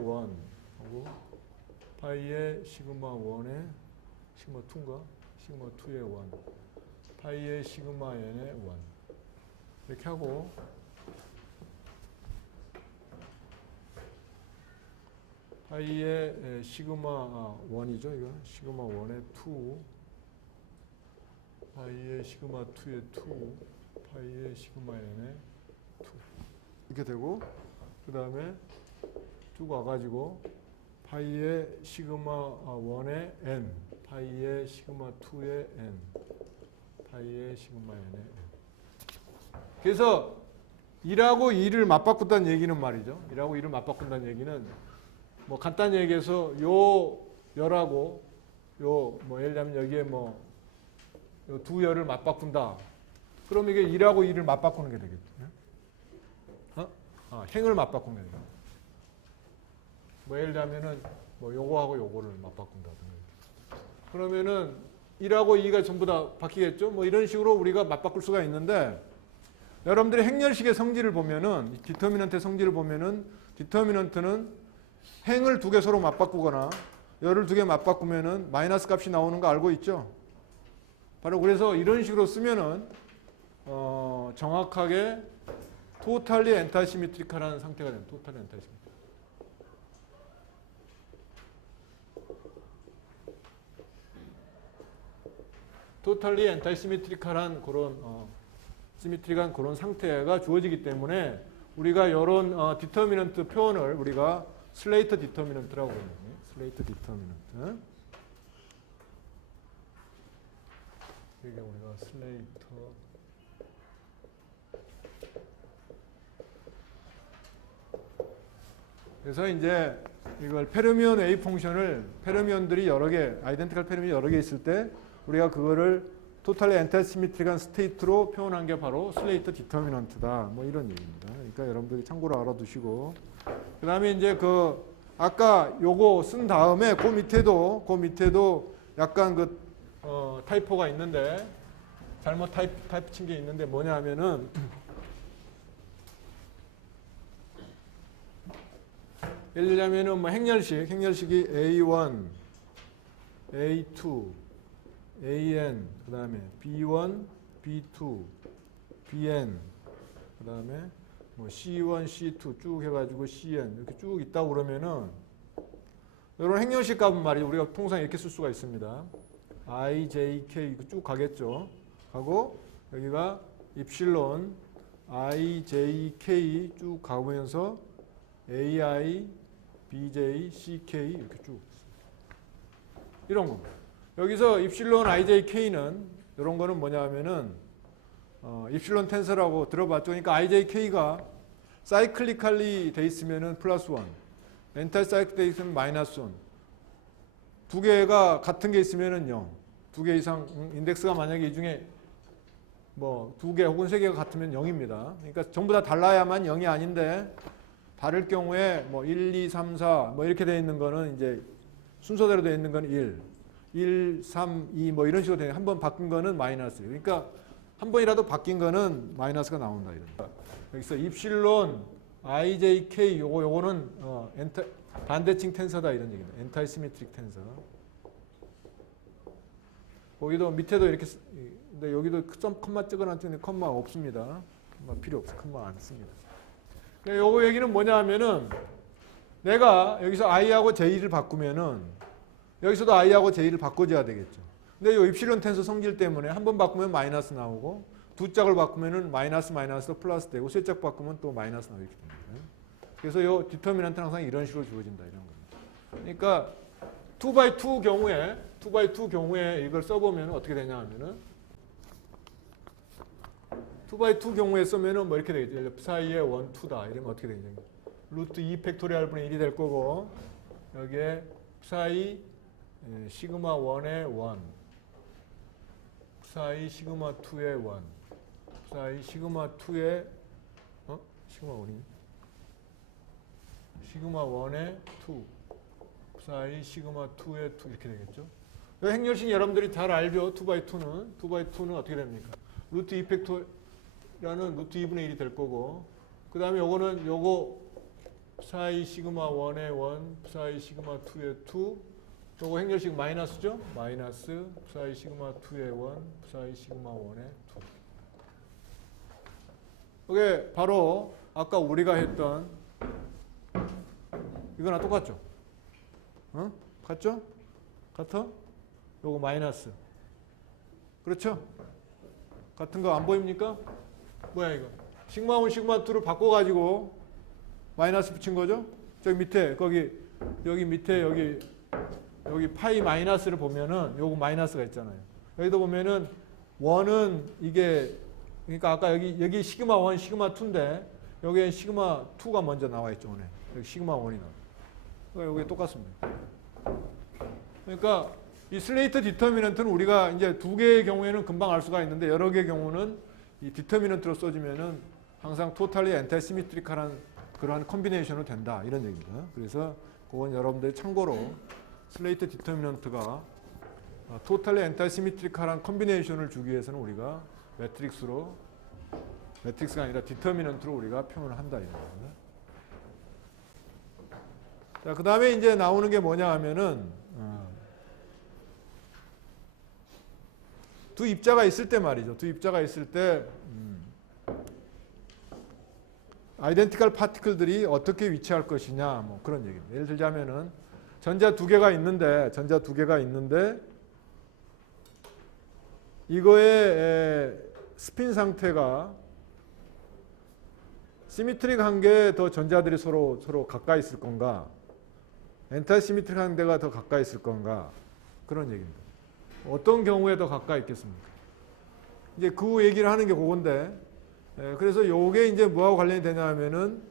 하고 파이의 시그마 1의 시그마 2인가? 시그마 2의 1 파이의 시그마 n의 1 이렇게 하고 파이의 시그마 1이죠. 이거 시그마 1의 2 파이의 시그마 2의 2 파이의 시그마 n의 2 이렇게 되고 그 다음에 쭉 와가지고 파이의 시그마 1의 n 파이의 시그마 2의 n 파이의 시그마 n의 n 그래서 1하고 2를 맞바꾼다는 얘기는 말이죠. 1하고 2를 맞바꾼다는 얘기는 뭐 간단히 얘기해서 요 열하고 요 뭐 예를 들면 여기에 뭐 요 두 열을 맞바꾼다. 그럼 이게 1하고 2를 맞바꾸는 게 되겠죠. 행을 맞바꾸는 게 되겠죠. 뭐 예를 들면은 뭐 요거하고 요거를 맞바꾼다든가. 그러면은 1하고 2가 전부 다 바뀌겠죠. 뭐 이런 식으로 우리가 맞바꿀 수가 있는데 여러분들이 행렬식의 성질을 보면은 디터미넌트의 성질을 보면은 디터미넌트는 행을 두 개 서로 맞바꾸거나 열을 두 개 맞바꾸면은 마이너스 값이 나오는 거 알고 있죠? 바로 그래서 이런 식으로 쓰면은 정확하게 토탈리 엔타시미트리카라는 상태가 됩니다. 토탈리 엔타시미트리카. 토탈리 엔타시미트리카란 그런 시미트리한 그런 상태가 주어지기 때문에 우리가 이런 디터미넌트 표현을 우리가 슬레이트 디터미넌트라고 합니다. 슬레이트 디터미넌트. 이게 우리가 슬레이터 그래서 이제 이걸 페르미온 웨이브 펑션을 페르미온들이 여러 개, 아이덴티컬 페르미온이 여러 개 있을 때 우리가 그거를 토탈리 엔타시미트리한 스테이트로 표현한 게 바로 슬레이트 디터미넌트다. 뭐 이런 얘기입니다. 그러니까 여러분들이 참고로 알아두시고 그 다음에 이제 그 아까 요거 쓴 다음에 그 밑에도 약간 그 타이포가 있는데 잘못 타이프 친 게 있는데 뭐냐 하면은 예를 들자면은 뭐 행렬식이 A1, A2, AN, 그 다음에 B1, B2, BN, 그 다음에 뭐 C1, C2 쭉 해가지고 CN 이렇게 쭉 있다고 그러면은 이런 행렬식 값은 말이죠. 우리가 통상 이렇게 쓸 수가 있습니다. I, J, K 쭉 가겠죠. 하고 여기가 입실론 I, J, K 쭉 가면서 AI, BJ, CK 이렇게 쭉 이런 겁니다. 여기서 입실론 IJK는 이런 거는 뭐냐 하면은 입실론 텐서라고 들어봤죠. 그러니까 IJK가 사이클리칼리 돼 있으면은 플러스 1, 엔탈 사이클 돼 있으면 마이너스 1. 두 개가 같은 게 있으면은 0. 두 개 이상 인덱스가 만약에 이 중에 뭐 두 개 혹은 세 개가 같으면 0입니다. 그러니까 전부 다 달라야만 0이 아닌데 다를 경우에 뭐 1, 2, 3, 4 뭐 이렇게 돼 있는 거는 이제 순서대로 돼 있는 건 1, 3, 2 뭐 이런 식으로 돼. 한 번 바뀐 거는 마이너스. 그러니까 한 번이라도 바뀐 거는 마이너스가 나온다 이런. 여기서 입실론 IJK 요거는 반대칭 텐서다 이런 얘기입니다. 엔타이시메트릭 텐서. 거기도 밑에도 이렇게 근데 여기도 점 컴마 찍어놨는데 컴마 없습니다. 컴마 필요 없어. 컴마 안 씁니다. 요거 얘기는 뭐냐 하면은 내가 여기서 I하고 J를 바꾸면은 여기서도 I하고 J를 바꿔줘야 되겠죠. 근데 이 입실론 텐서 성질 때문에 한 번 바꾸면 마이너스 나오고 두 짝을 바꾸면은 마이너스도 플러스 되고 세 짝 바꾸면 또 마이너스 나오게 됩니다. 그래서 이 디터미넌트는 항상 이런 식으로 주어진다 이런 겁니다. 그러니까 2x2 경우에 이걸 써보면 어떻게 되냐 하면은 2x2 경우에 쓰면은 뭐 이렇게 되겠죠. psi의 1, 2다. 이러면 어떻게 되냐. 루트 2 팩토리얼 분의 1이 될 거고 여기에 psi 시그마 1의 1 psi 시그마 2의 1 psi 시그마 2의 시그마 1이 시그마 1의 2 psi 시그마 2의 2 이렇게 되겠죠. 행렬식 여러분들이 잘 알죠. 2x2는 어떻게 됩니까? 루트 2 팩토리얼은 루트 2분의 1이 될 거고 그 다음에 요거 psi 시그마 1의 1 psi 시그마 2의 2 요거 행렬식 마이너스죠? 마이너스 psi 시그마 2의 1 psi 시그마 1의 2 이게 바로 아까 우리가 했던 이거랑 똑같죠? 같죠? 같아? 요거 마이너스 그렇죠? 같은 거 안 보입니까? 뭐야 이거 시그마 1 시그마 2를 바꿔가지고 마이너스 붙인 거죠? 저기 밑에 여기 밑에 여기 파이 마이너스를 보면은 요거 마이너스가 있잖아요. 여기도 보면은 1은 이게 그러니까 아까 여기 시그마 1 시그마 2인데 여기에 시그마 2가 먼저 나와 있죠. 오늘. 여기 시그마 1이 나와. 그러니까 여기 똑같습니다. 그러니까 이 슬레이트 디터미넌트는 우리가 이제 두 개의 경우에는 금방 알 수가 있는데 여러 개의 경우는 이 디터미넌트로 써주면은 항상 토탈리 엔타시미트릭한 그러한 컨비네이션으로 된다 이런 얘기입니다. 그래서 그건 여러분들이 참고로 슬레이트 디터미넌트가 토탈리 엔타시미트릭한 컨비네이션을 주기 위해서는 우리가 매트릭스가 아니라 디터미넌트로 우리가 표현을 한다 이런 겁니다. 자, 그 다음에 이제 나오는 게 뭐냐 하면은 두 입자가 있을 때 말이죠. 두 입자가 있을 때 아이덴티컬 파티클들이 어떻게 위치할 것이냐 뭐 그런 얘기입니다. 예를 들자면은 전자 두 개가 있는데 이거의 스핀 상태가 시미트릭한 게 더 전자들이 서로 가까이 있을 건가 엔타시미트릭한 데가 더 가까이 있을 건가 그런 얘기입니다. 어떤 경우에 더 가까이 있겠습니까? 이제 그 얘기를 하는 게 그건데 그래서 요게 이제 뭐하고 관련이 되냐 하면은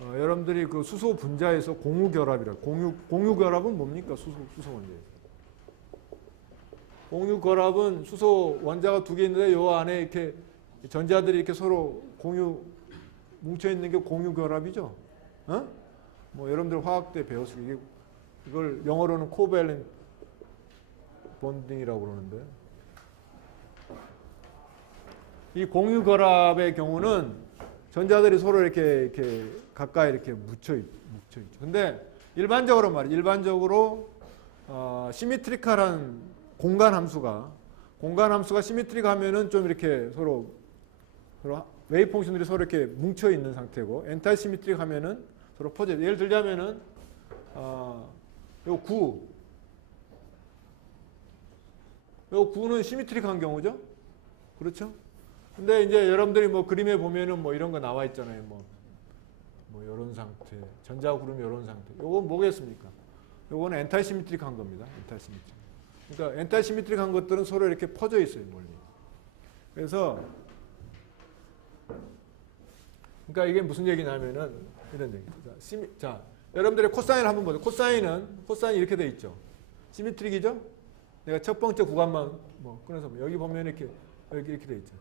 여러분들이 그 수소 분자에서 공유 결합이라 공유 결합은 뭡니까? 수소 원자에서 공유 결합은 수소 원자가 두 개 있는데 요 안에 이렇게 전자들이 이렇게 서로 공유 뭉쳐 있는 게 공유 결합이죠. 뭐 여러분들 화학 때 배웠을 이걸 영어로는 코밸런트 본딩이라고 그러는데 이 공유 결합의 경우는 전자들이 서로 이렇게 가까이 이렇게 묻혀 있죠. 근데 일반적으로 시미트리컬한 공간 함수가 시미트릭하면은 좀 이렇게 서로 웨이브 펑션들이 서로 이렇게 뭉쳐 있는 상태고 엔타이 시미트릭 하면은 서로 퍼져. 예를 들자면은 요 9는 시미트릭한 경우죠. 그렇죠? 근데 이제 여러분들이 뭐 그림에 보면은 뭐 이런 거 나와 있잖아요. 뭐 이런 상태, 전자 구름 이런 상태. 요건 뭐겠습니까? 요거는 엔타이 시미트릭한 겁니다. 엔타이 시미트릭. 그러니까 엔타이 시미트릭한 것들은 서로 이렇게 퍼져 있어요, 멀리. 그래서 그러니까 이게 무슨 얘기냐면은 이런 얘기. 자, 여러분들의 코사인을 한번 보세요. 코사인이 이렇게 돼 있죠. 시미트릭이죠? 내가 첫 번째 구간만 뭐 끊어서 여기 보면 여기 이렇게 돼 있죠.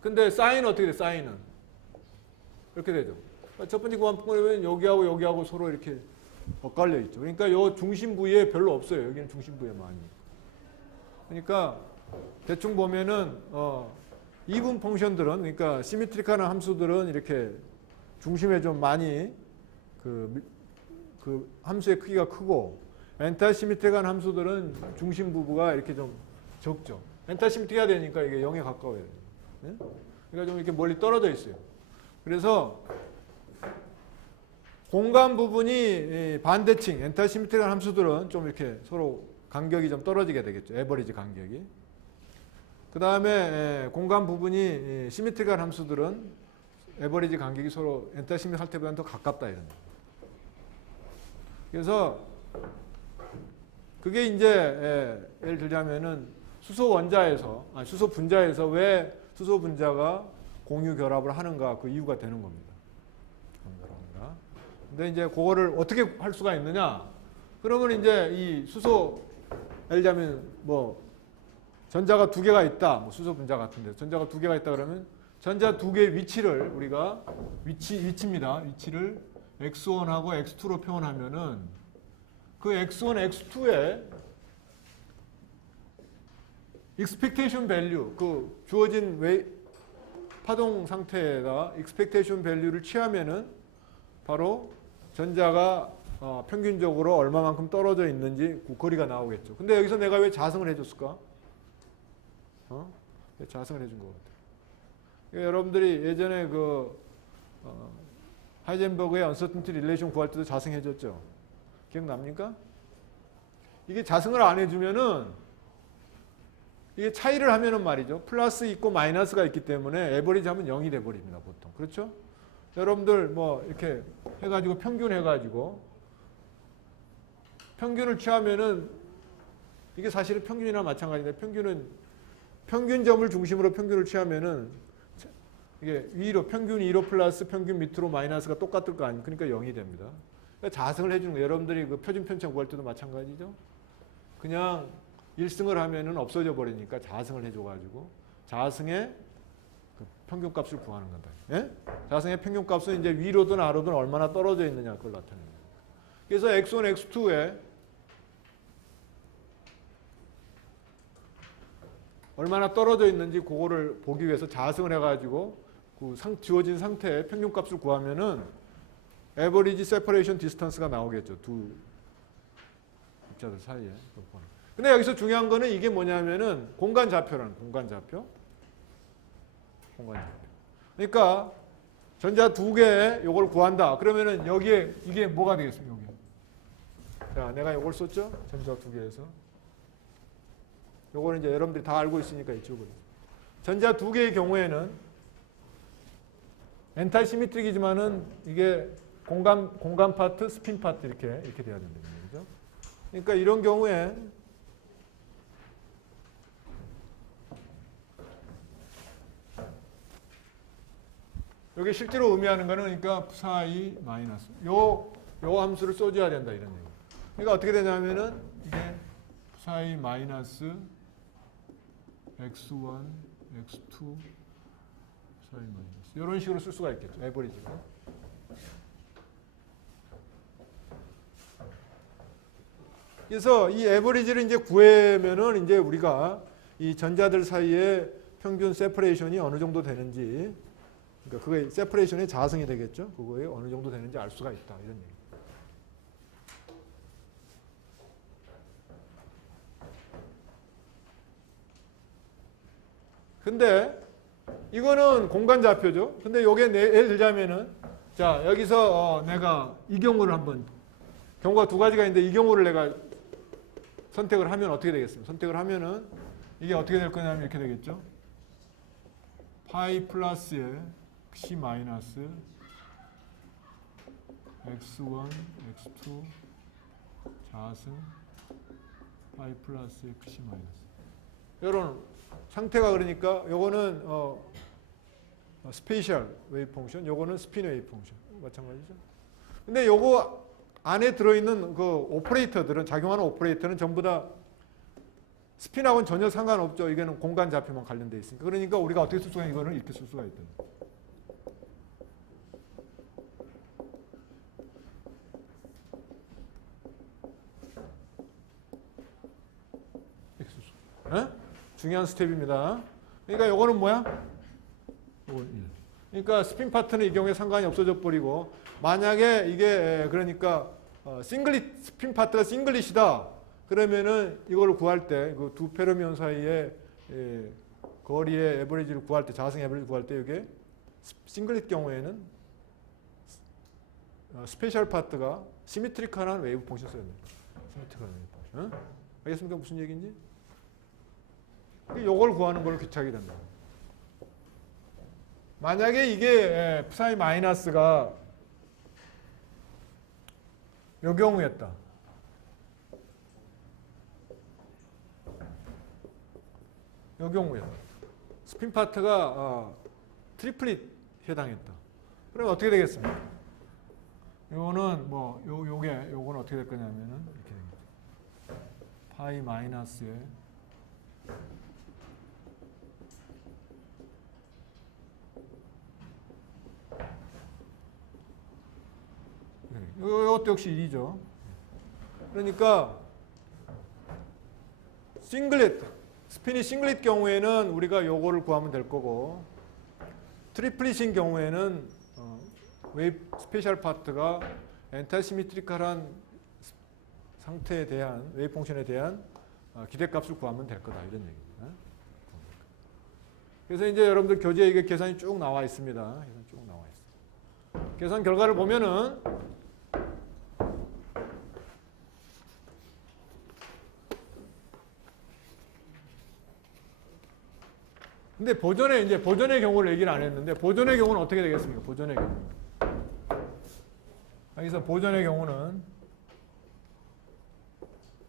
근데 사인은 어떻게 돼? 사인은 이렇게 되죠. 첫 번째 구간 끊으면 여기하고 서로 이렇게 엇갈려 있죠. 그러니까 요 중심 부위에 별로 없어요. 여기는 중심 부위에 많이. 그러니까 대충 보면은 이분 펑션들은 그러니까 시미트릭한 함수들은 이렇게 중심에 좀 많이 그 함수의 크기가 크고 엔타시미트릭한 함수들은 중심 부부가 이렇게 좀 적죠. 엔타시미트릭해야 되니까 이게 0에 가까워야 돼요. 네? 그러니까 좀 이렇게 멀리 떨어져 있어요. 그래서 공간 부분이 반대칭 엔타시미트릭한 함수들은 좀 이렇게 서로 간격이 좀 떨어지게 되겠죠. 에버리지 간격이. 그 다음에 공간 부분이 시미트릭한 함수들은 에버리지 간격이 서로 엔타시미트릭할 때보다는 더 가깝다 이런. 그래서 그게 이제 예를 들자면은 수소 원자에서 수소 분자에서 왜 수소 분자가 공유 결합을 하는가 그 이유가 되는 겁니다. 근데 이제 그거를 어떻게 할 수가 있느냐? 그러면 이제 이 수소 예를 들자면 뭐 전자가 두 개가 있다. 뭐 수소 분자 같은데 전자가 두 개가 있다 그러면 전자 두 개의 위치를 우리가 위치입니다. 위치를 x1하고 x2로 표현하면은 그 x1, x2의 expectation value 그 주어진 파동 상태에다 expectation value를 취하면은 바로 전자가 평균적으로 얼마만큼 떨어져 있는지 그 거리가 나오겠죠. 근데 여기서 내가 왜 자승을 해줬을까? 왜 자승을 해준 것 같아요. 여러분들이 예전에 그 하이젠버그의 uncertainty relation 구할 때도 자승해줬죠. 기억납니까? 이게 자승을 안 해주면은 이게 차이를 하면은 말이죠. 플러스 있고 마이너스가 있기 때문에 에버리지 하면 0이 돼버립니다. 보통. 그렇죠? 여러분들 뭐 이렇게 해가지고 평균 해가지고 평균을 취하면은 이게 사실은 평균이나 마찬가지인데 평균점을 중심으로 평균을 취하면은 이게 위로 평균 2로 플러스 평균 밑으로 마이너스가 똑같을 거 아닙니까? 그러니까 0이 됩니다. 그러니까 자승을 해주는 거예요. 여러분들이 그 표준 편차 구할 때도 마찬가지죠. 그냥 1승을 하면은 없어져 버리니까 자승을 해줘가지고 자승의 그 평균값을 구하는 거다. 예? 자승의 평균값은 이제 위로든 아래로든 얼마나 떨어져 있느냐 그걸 나타내는 거예요. 그래서 x1, x2에 얼마나 떨어져 있는지 그거를 보기 위해서 자승을 해가지고 그 주어진 상태의 평균값을 구하면은 average separation distance가 나오겠죠. 두 입자들 사이에. 근데 여기서 중요한 거는 이게 뭐냐면은 공간좌표라는 공간좌표. 그러니까 전자 두 개에 이걸 구한다. 그러면은 여기에 이게 뭐가 되겠습니까? 여기. 자, 내가 이걸 썼죠? 전자 두 개에서. 요거는 이제 여러분들이 다 알고 있으니까 이쪽으로. 전자 두 개의 경우에는 엔탈 시미트릭이지만은 이게 공간 파트, 스핀 파트 이렇게 돼야 된다는 얘기죠. 그러니까 이런 경우에 여기 실제로 의미하는 거는 그러니까 psi 마이너스 요 함수를 써줘야 된다 이런 얘기. 그러니까 어떻게 되냐면은 이게 psi 마이너스 x1, x2, psi 마이너스 이런 식으로 쓸 수가 있겠죠. 에버리지가. 그래서 이 에버리지를 이제 구하면은 이제 우리가 이 전자들 사이에 평균 세퍼레이션이 어느 정도 되는지, 그러니까 그게 세퍼레이션의 자승이 되겠죠. 그거에 어느 정도 되는지 알 수가 있다 이런 얘기. 근데 이거는 공간 좌표죠. 근데 요게 예를 들자면은 자 여기서 내가 이 경우를 한번 경우가 두 가지가 있는데 이 경우를 내가 선택을 하면 어떻게 되겠습니까? 선택을 하면은 이게 어떻게 될 거냐면 이렇게 되겠죠. 파이 플러스에 x 마이너스 x1, x2 자승 파이 플러스 x 마이너스 이런 상태가 그러니까 요거는 스페이셜 웨이브 펑션, 요거는 스핀 웨이브 펑션 마찬가지죠. 근데 요거 안에 들어있는 그 오퍼레이터들은 작용하는 오퍼레이터는 전부 다 스핀하고는 전혀 상관없죠. 이게는 공간 좌표만 관련되어 있으니까. 그러니까 우리가 어떻게 쓸 수가 이거는 이렇게 쓸 수가 있다. 이렇게 쓸 수. 네? 중요한 스텝입니다. 그러니까 요거는 뭐야? 그러니까 스핀 파트는 이 경우에 상관이 없어져 버리고 만약에 이게 그러니까 싱글릿 스핀 파트가 싱글릿이다. 그러면은 이걸 구할 때 그 두 페르미온 사이의 거리의 에버리지를 구할 때 자승 에버리지 구할 때 이게 싱글릿 경우에는 스페셜 파트가 시미트리컬한 웨이브 펑션 써야 됩니다. 시미트리컬한 웨이브 펑션. 알겠습니까? 무슨 얘기인지? 이걸 구하는 걸 귀찮게 된다. 만약에 이게 psi 마이너스가 이 경우였다. 이 경우에 스핀 파트가 트리플릿 해당했다. 그러면 어떻게 되겠습니까? 요거는 뭐 요건 어떻게 될 거냐면은 이렇게 됩니다. 파이 마이너스에 이것도 역시 1이죠. 그러니까 싱글릿, 스핀이 싱글릿 경우에는 우리가 요거를 구하면 될 거고, 트리플릿인 경우에는 웨이브 스페셜 파트가 엔타시미트리컬한 상태에 대한 웨이브 펑션에 대한 기대값을 구하면 될 거다, 이런 얘기입니다. 그래서 이제 여러분들 교재에 이게 계산이 쭉 나와 있습니다. 계산 쭉 나와 있어요. 계산 결과를 보면은 근데 보존의 경우를 얘기를 안 했는데, 보존의 경우는 어떻게 되겠습니까? 보존의 경우. 여기서 보존의 경우는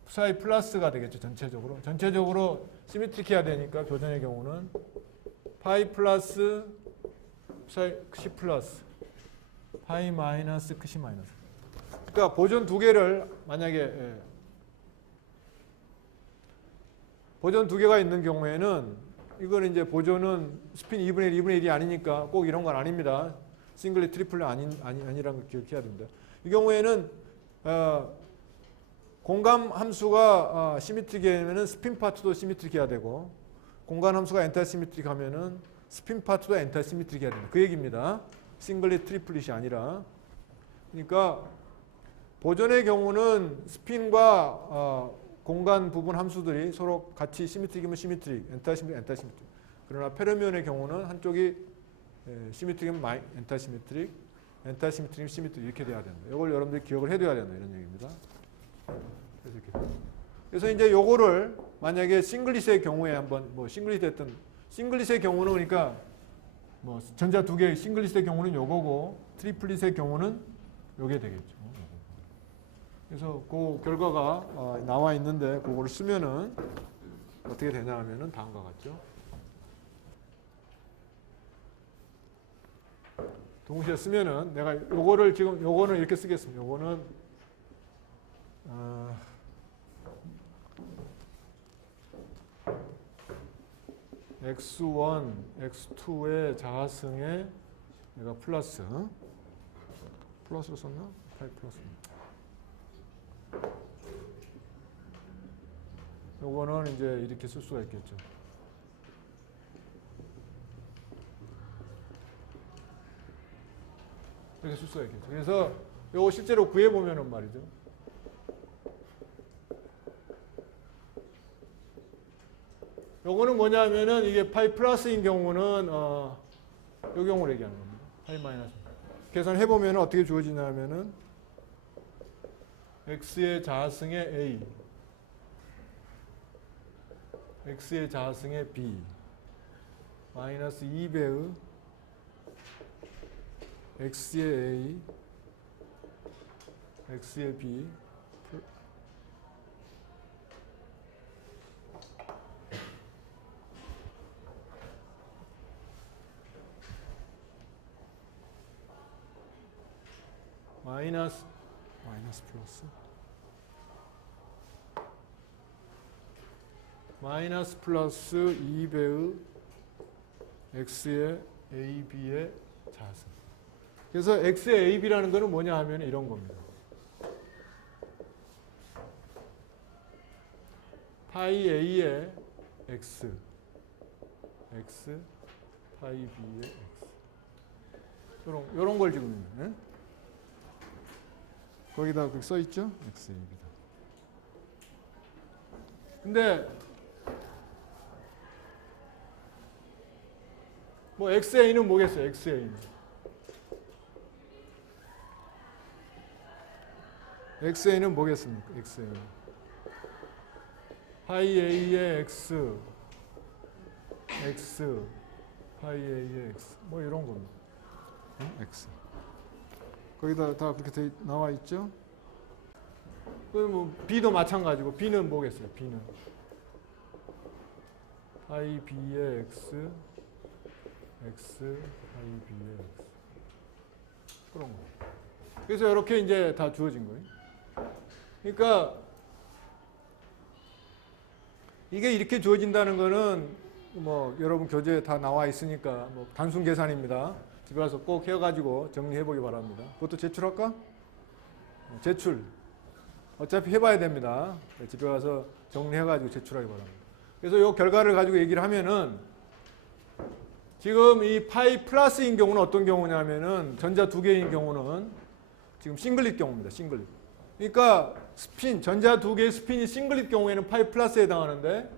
psi 플러스가 되겠죠, 전체적으로. 전체적으로 시메트릭해야 되니까 보존의 경우는 파이 플러스 psi 시 플러스 파이 마이너스 크시 마이너스. 그러니까 보존 두 개를 만약에 보존 두 개가 있는 경우에는 이거는 이제 보존은 스핀 2분의 1, 2분의 1이 아니니까 꼭 이런 건 아닙니다. 싱글릿, 트리플릿 아니라는 걸 기억해야 됩니다. 이 경우에는 공간 함수가 시미트릭하면은 스핀 파트도 시미트릭해야 되고, 공간 함수가 엔타시미트릭 하면은 스핀 파트도 엔타시미트릭해야 된다. 그 얘기입니다. 싱글릿, 트리플릿이 아니라. 그러니까 보존의 경우는 스핀과 공간 부분 함수들이 서로 같이 시미트릭이면 시미트릭, 엔타시미트릭, 엔타시미트릭. 그러나 페르미온의 경우는 한쪽이 시미트릭이면 엔타시미트릭, 엔타시미트릭이면 시미트릭 이렇게 돼야 된다. 이걸 여러분들이 기억을 해둬야 된다, 이런 얘기입니다. 그래서 이제 요거를 만약에 싱글릿의 경우에 한번 뭐 싱글릿 했던 싱글릿의 경우는 그러니까 뭐 전자 두 개 싱글릿의 경우는 요거고 트리플릿의 경우는 요게 되겠죠. 그래서 그 결과가 나와 있는데 그거를 쓰면은 어떻게 되냐 하면은 다음과 같죠. 동시에 쓰면은 내가 요거를 지금 요거는 이렇게 쓰겠습니다. 요거는 x1, x2의 자하승에 내가 플러스로 썼나? 8 플러스. 요거는 이제 이렇게 쓸 수가 있겠죠. 이렇게 쓸 수가 있겠죠. 그래서 요거 실제로 구해보면은 말이죠. 요거는 뭐냐면은 이게 파이 플러스인 경우는 요 경우를 얘기하는 겁니다. 파이 마이너스. 계산해보면 어떻게 주어지냐면은 x의 자하승에 a, x의 자하승에 b, 마이너스 2배의 x의 a, x의 b, 마이너스 플러스 마이너스 플러스 2배의 x의 ab의 자승. 그래서 x의 ab라는 거는 뭐냐 하면 이런 겁니다. 파이 a의 x, 파이 b의 x. 요런 걸 지금 거기다 그렇게 써 있죠? xab다. 근데 뭐 xa는 뭐겠어요? xa는 뭐겠습니까? xa 파이 a의 x, 파이 a의 x 뭐 이런 겁니다. x 거기다 다 그렇게 나와 있죠? 그럼 뭐 b도 마찬가지고 b는 뭐겠어요? b는 IB의 X, X, IB의 X. 그런 거. 그래서 이렇게 이제 다 주어진 거예요. 그러니까 이게 이렇게 주어진다는 거는 뭐 여러분 교재에 다 나와 있으니까 뭐 단순 계산입니다. 집에 가서 꼭 해가지고 정리해 보기 바랍니다. 그것도 제출할까? 제출. 어차피 해봐야 됩니다. 집에 가서 정리해가지고 제출하기 바랍니다. 그래서 이 결과를 가지고 얘기를 하면은 지금 이 파이 플러스인 경우는 어떤 경우냐면은 전자 두 개인 경우는 지금 싱글릿 경우입니다. 싱글릿. 그러니까 스핀, 전자 두 개의 스핀이 싱글릿 경우에는 파이 플러스에 해당하는데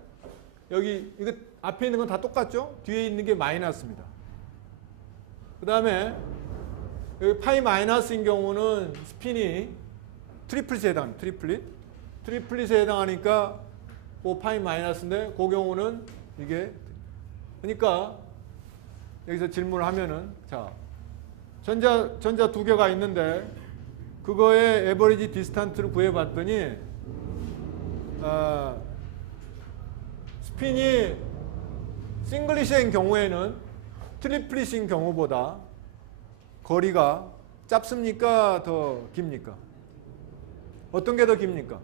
여기 이거 앞에 있는 건 다 똑같죠? 뒤에 있는 게 마이너스입니다. 그 다음에 여기 파이 마이너스인 경우는 스핀이 트리플릿에 해당합니다. 트리플릿에 해당하니까 그 파이 마이너스인데 그 경우는 이게 그러니까 여기서 질문을 하면은 자 전자 두 개가 있는데 그거의 에버리지 디스탄트를 구해봤더니 스핀이 싱글릿인 경우에는 트리플릿인 경우보다 거리가 짧습니까? 더 깁니까? 어떤 게 더 깁니까?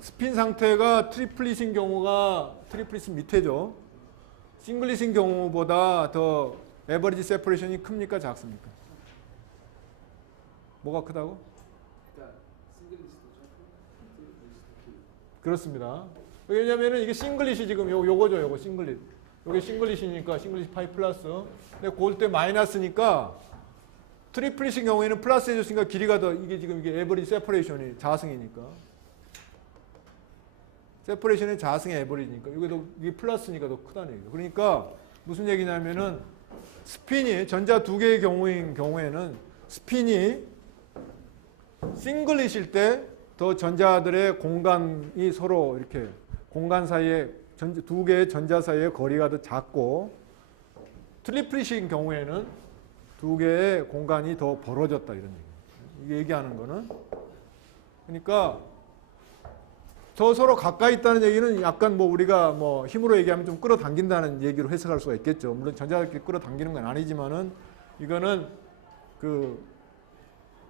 스핀 상태가 트리플릿인 경우가 트리플릿 밑에죠. 싱글릿인 경우보다 더 에버리지 세퍼레이션이 큽니까? 작습니까? 뭐가 크다고? 그렇습니다. 왜냐면은 이게 싱글릿이 지금 요거죠. 요거 싱글릿. 요게 싱글릿이니까 싱글릿 파이 플러스. 근데 그럴 때 마이너스니까 트리플릿인 경우에는 플러스 해줬으니까 길이가 더 이게 지금 이게 에버리지 세퍼레이션이 자승이니까. 세퍼레이션의 자승의 에버리지니까 이게 플러스니까 더 크다는 얘기죠. 그러니까 무슨 얘기냐면은 스핀이 전자 두 개의 경우에는 스핀이 싱글릿일 때 더 전자들의 공간이 서로 이렇게 공간 사이에 두 개의 전자 사이의 거리가 더 작고 트리플릿인 경우에는 두 개의 공간이 더 벌어졌다 이런 얘기예요. 이게 얘기하는 거는 그러니까 더 서로 가까이 있다는 얘기는 약간 뭐 우리가 뭐 힘으로 얘기하면 좀 끌어당긴다는 얘기로 해석할 수가 있겠죠. 물론 전자들끼리 끌어당기는 건 아니지만은 이거는 그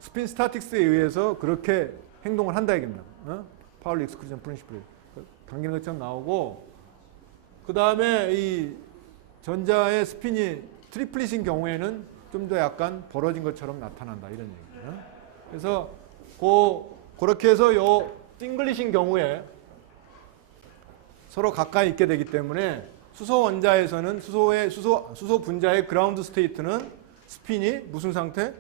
스핀 스타틱스에 의해서 그렇게 행동을 한다 얘기입니다. 파울리 익스크루전 프린시플 당기는 것처럼 나오고 그 다음에 이 전자의 스핀이 트리플릿인 경우에는 좀 더 약간 벌어진 것처럼 나타난다 이런 얘기예요. 그래서 그렇게 해서 요 싱글릿인 경우에 서로 가까이 있게 되기 때문에 수소 원자에서는 수소 분자의 그라운드 스테이트는 스핀이 무슨 상태?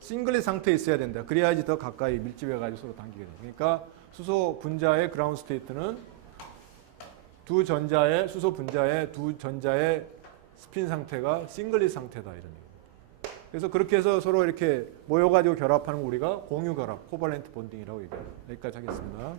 싱글릿 상태에 있어야 된다. 그래야지 더 가까이 밀집해가지고 서로 당기게 됩니다. 그러니까 수소 분자의 그라운드 스테이트는 수소 분자의 두 전자의 스핀 상태가 싱글릿 상태다 이런 얘기입니다. 그래서 그렇게 해서 서로 이렇게 모여가지고 결합하는 거 우리가 공유 결합, 코발렌트 본딩이라고 얘기합니다. 여기까지 하겠습니다.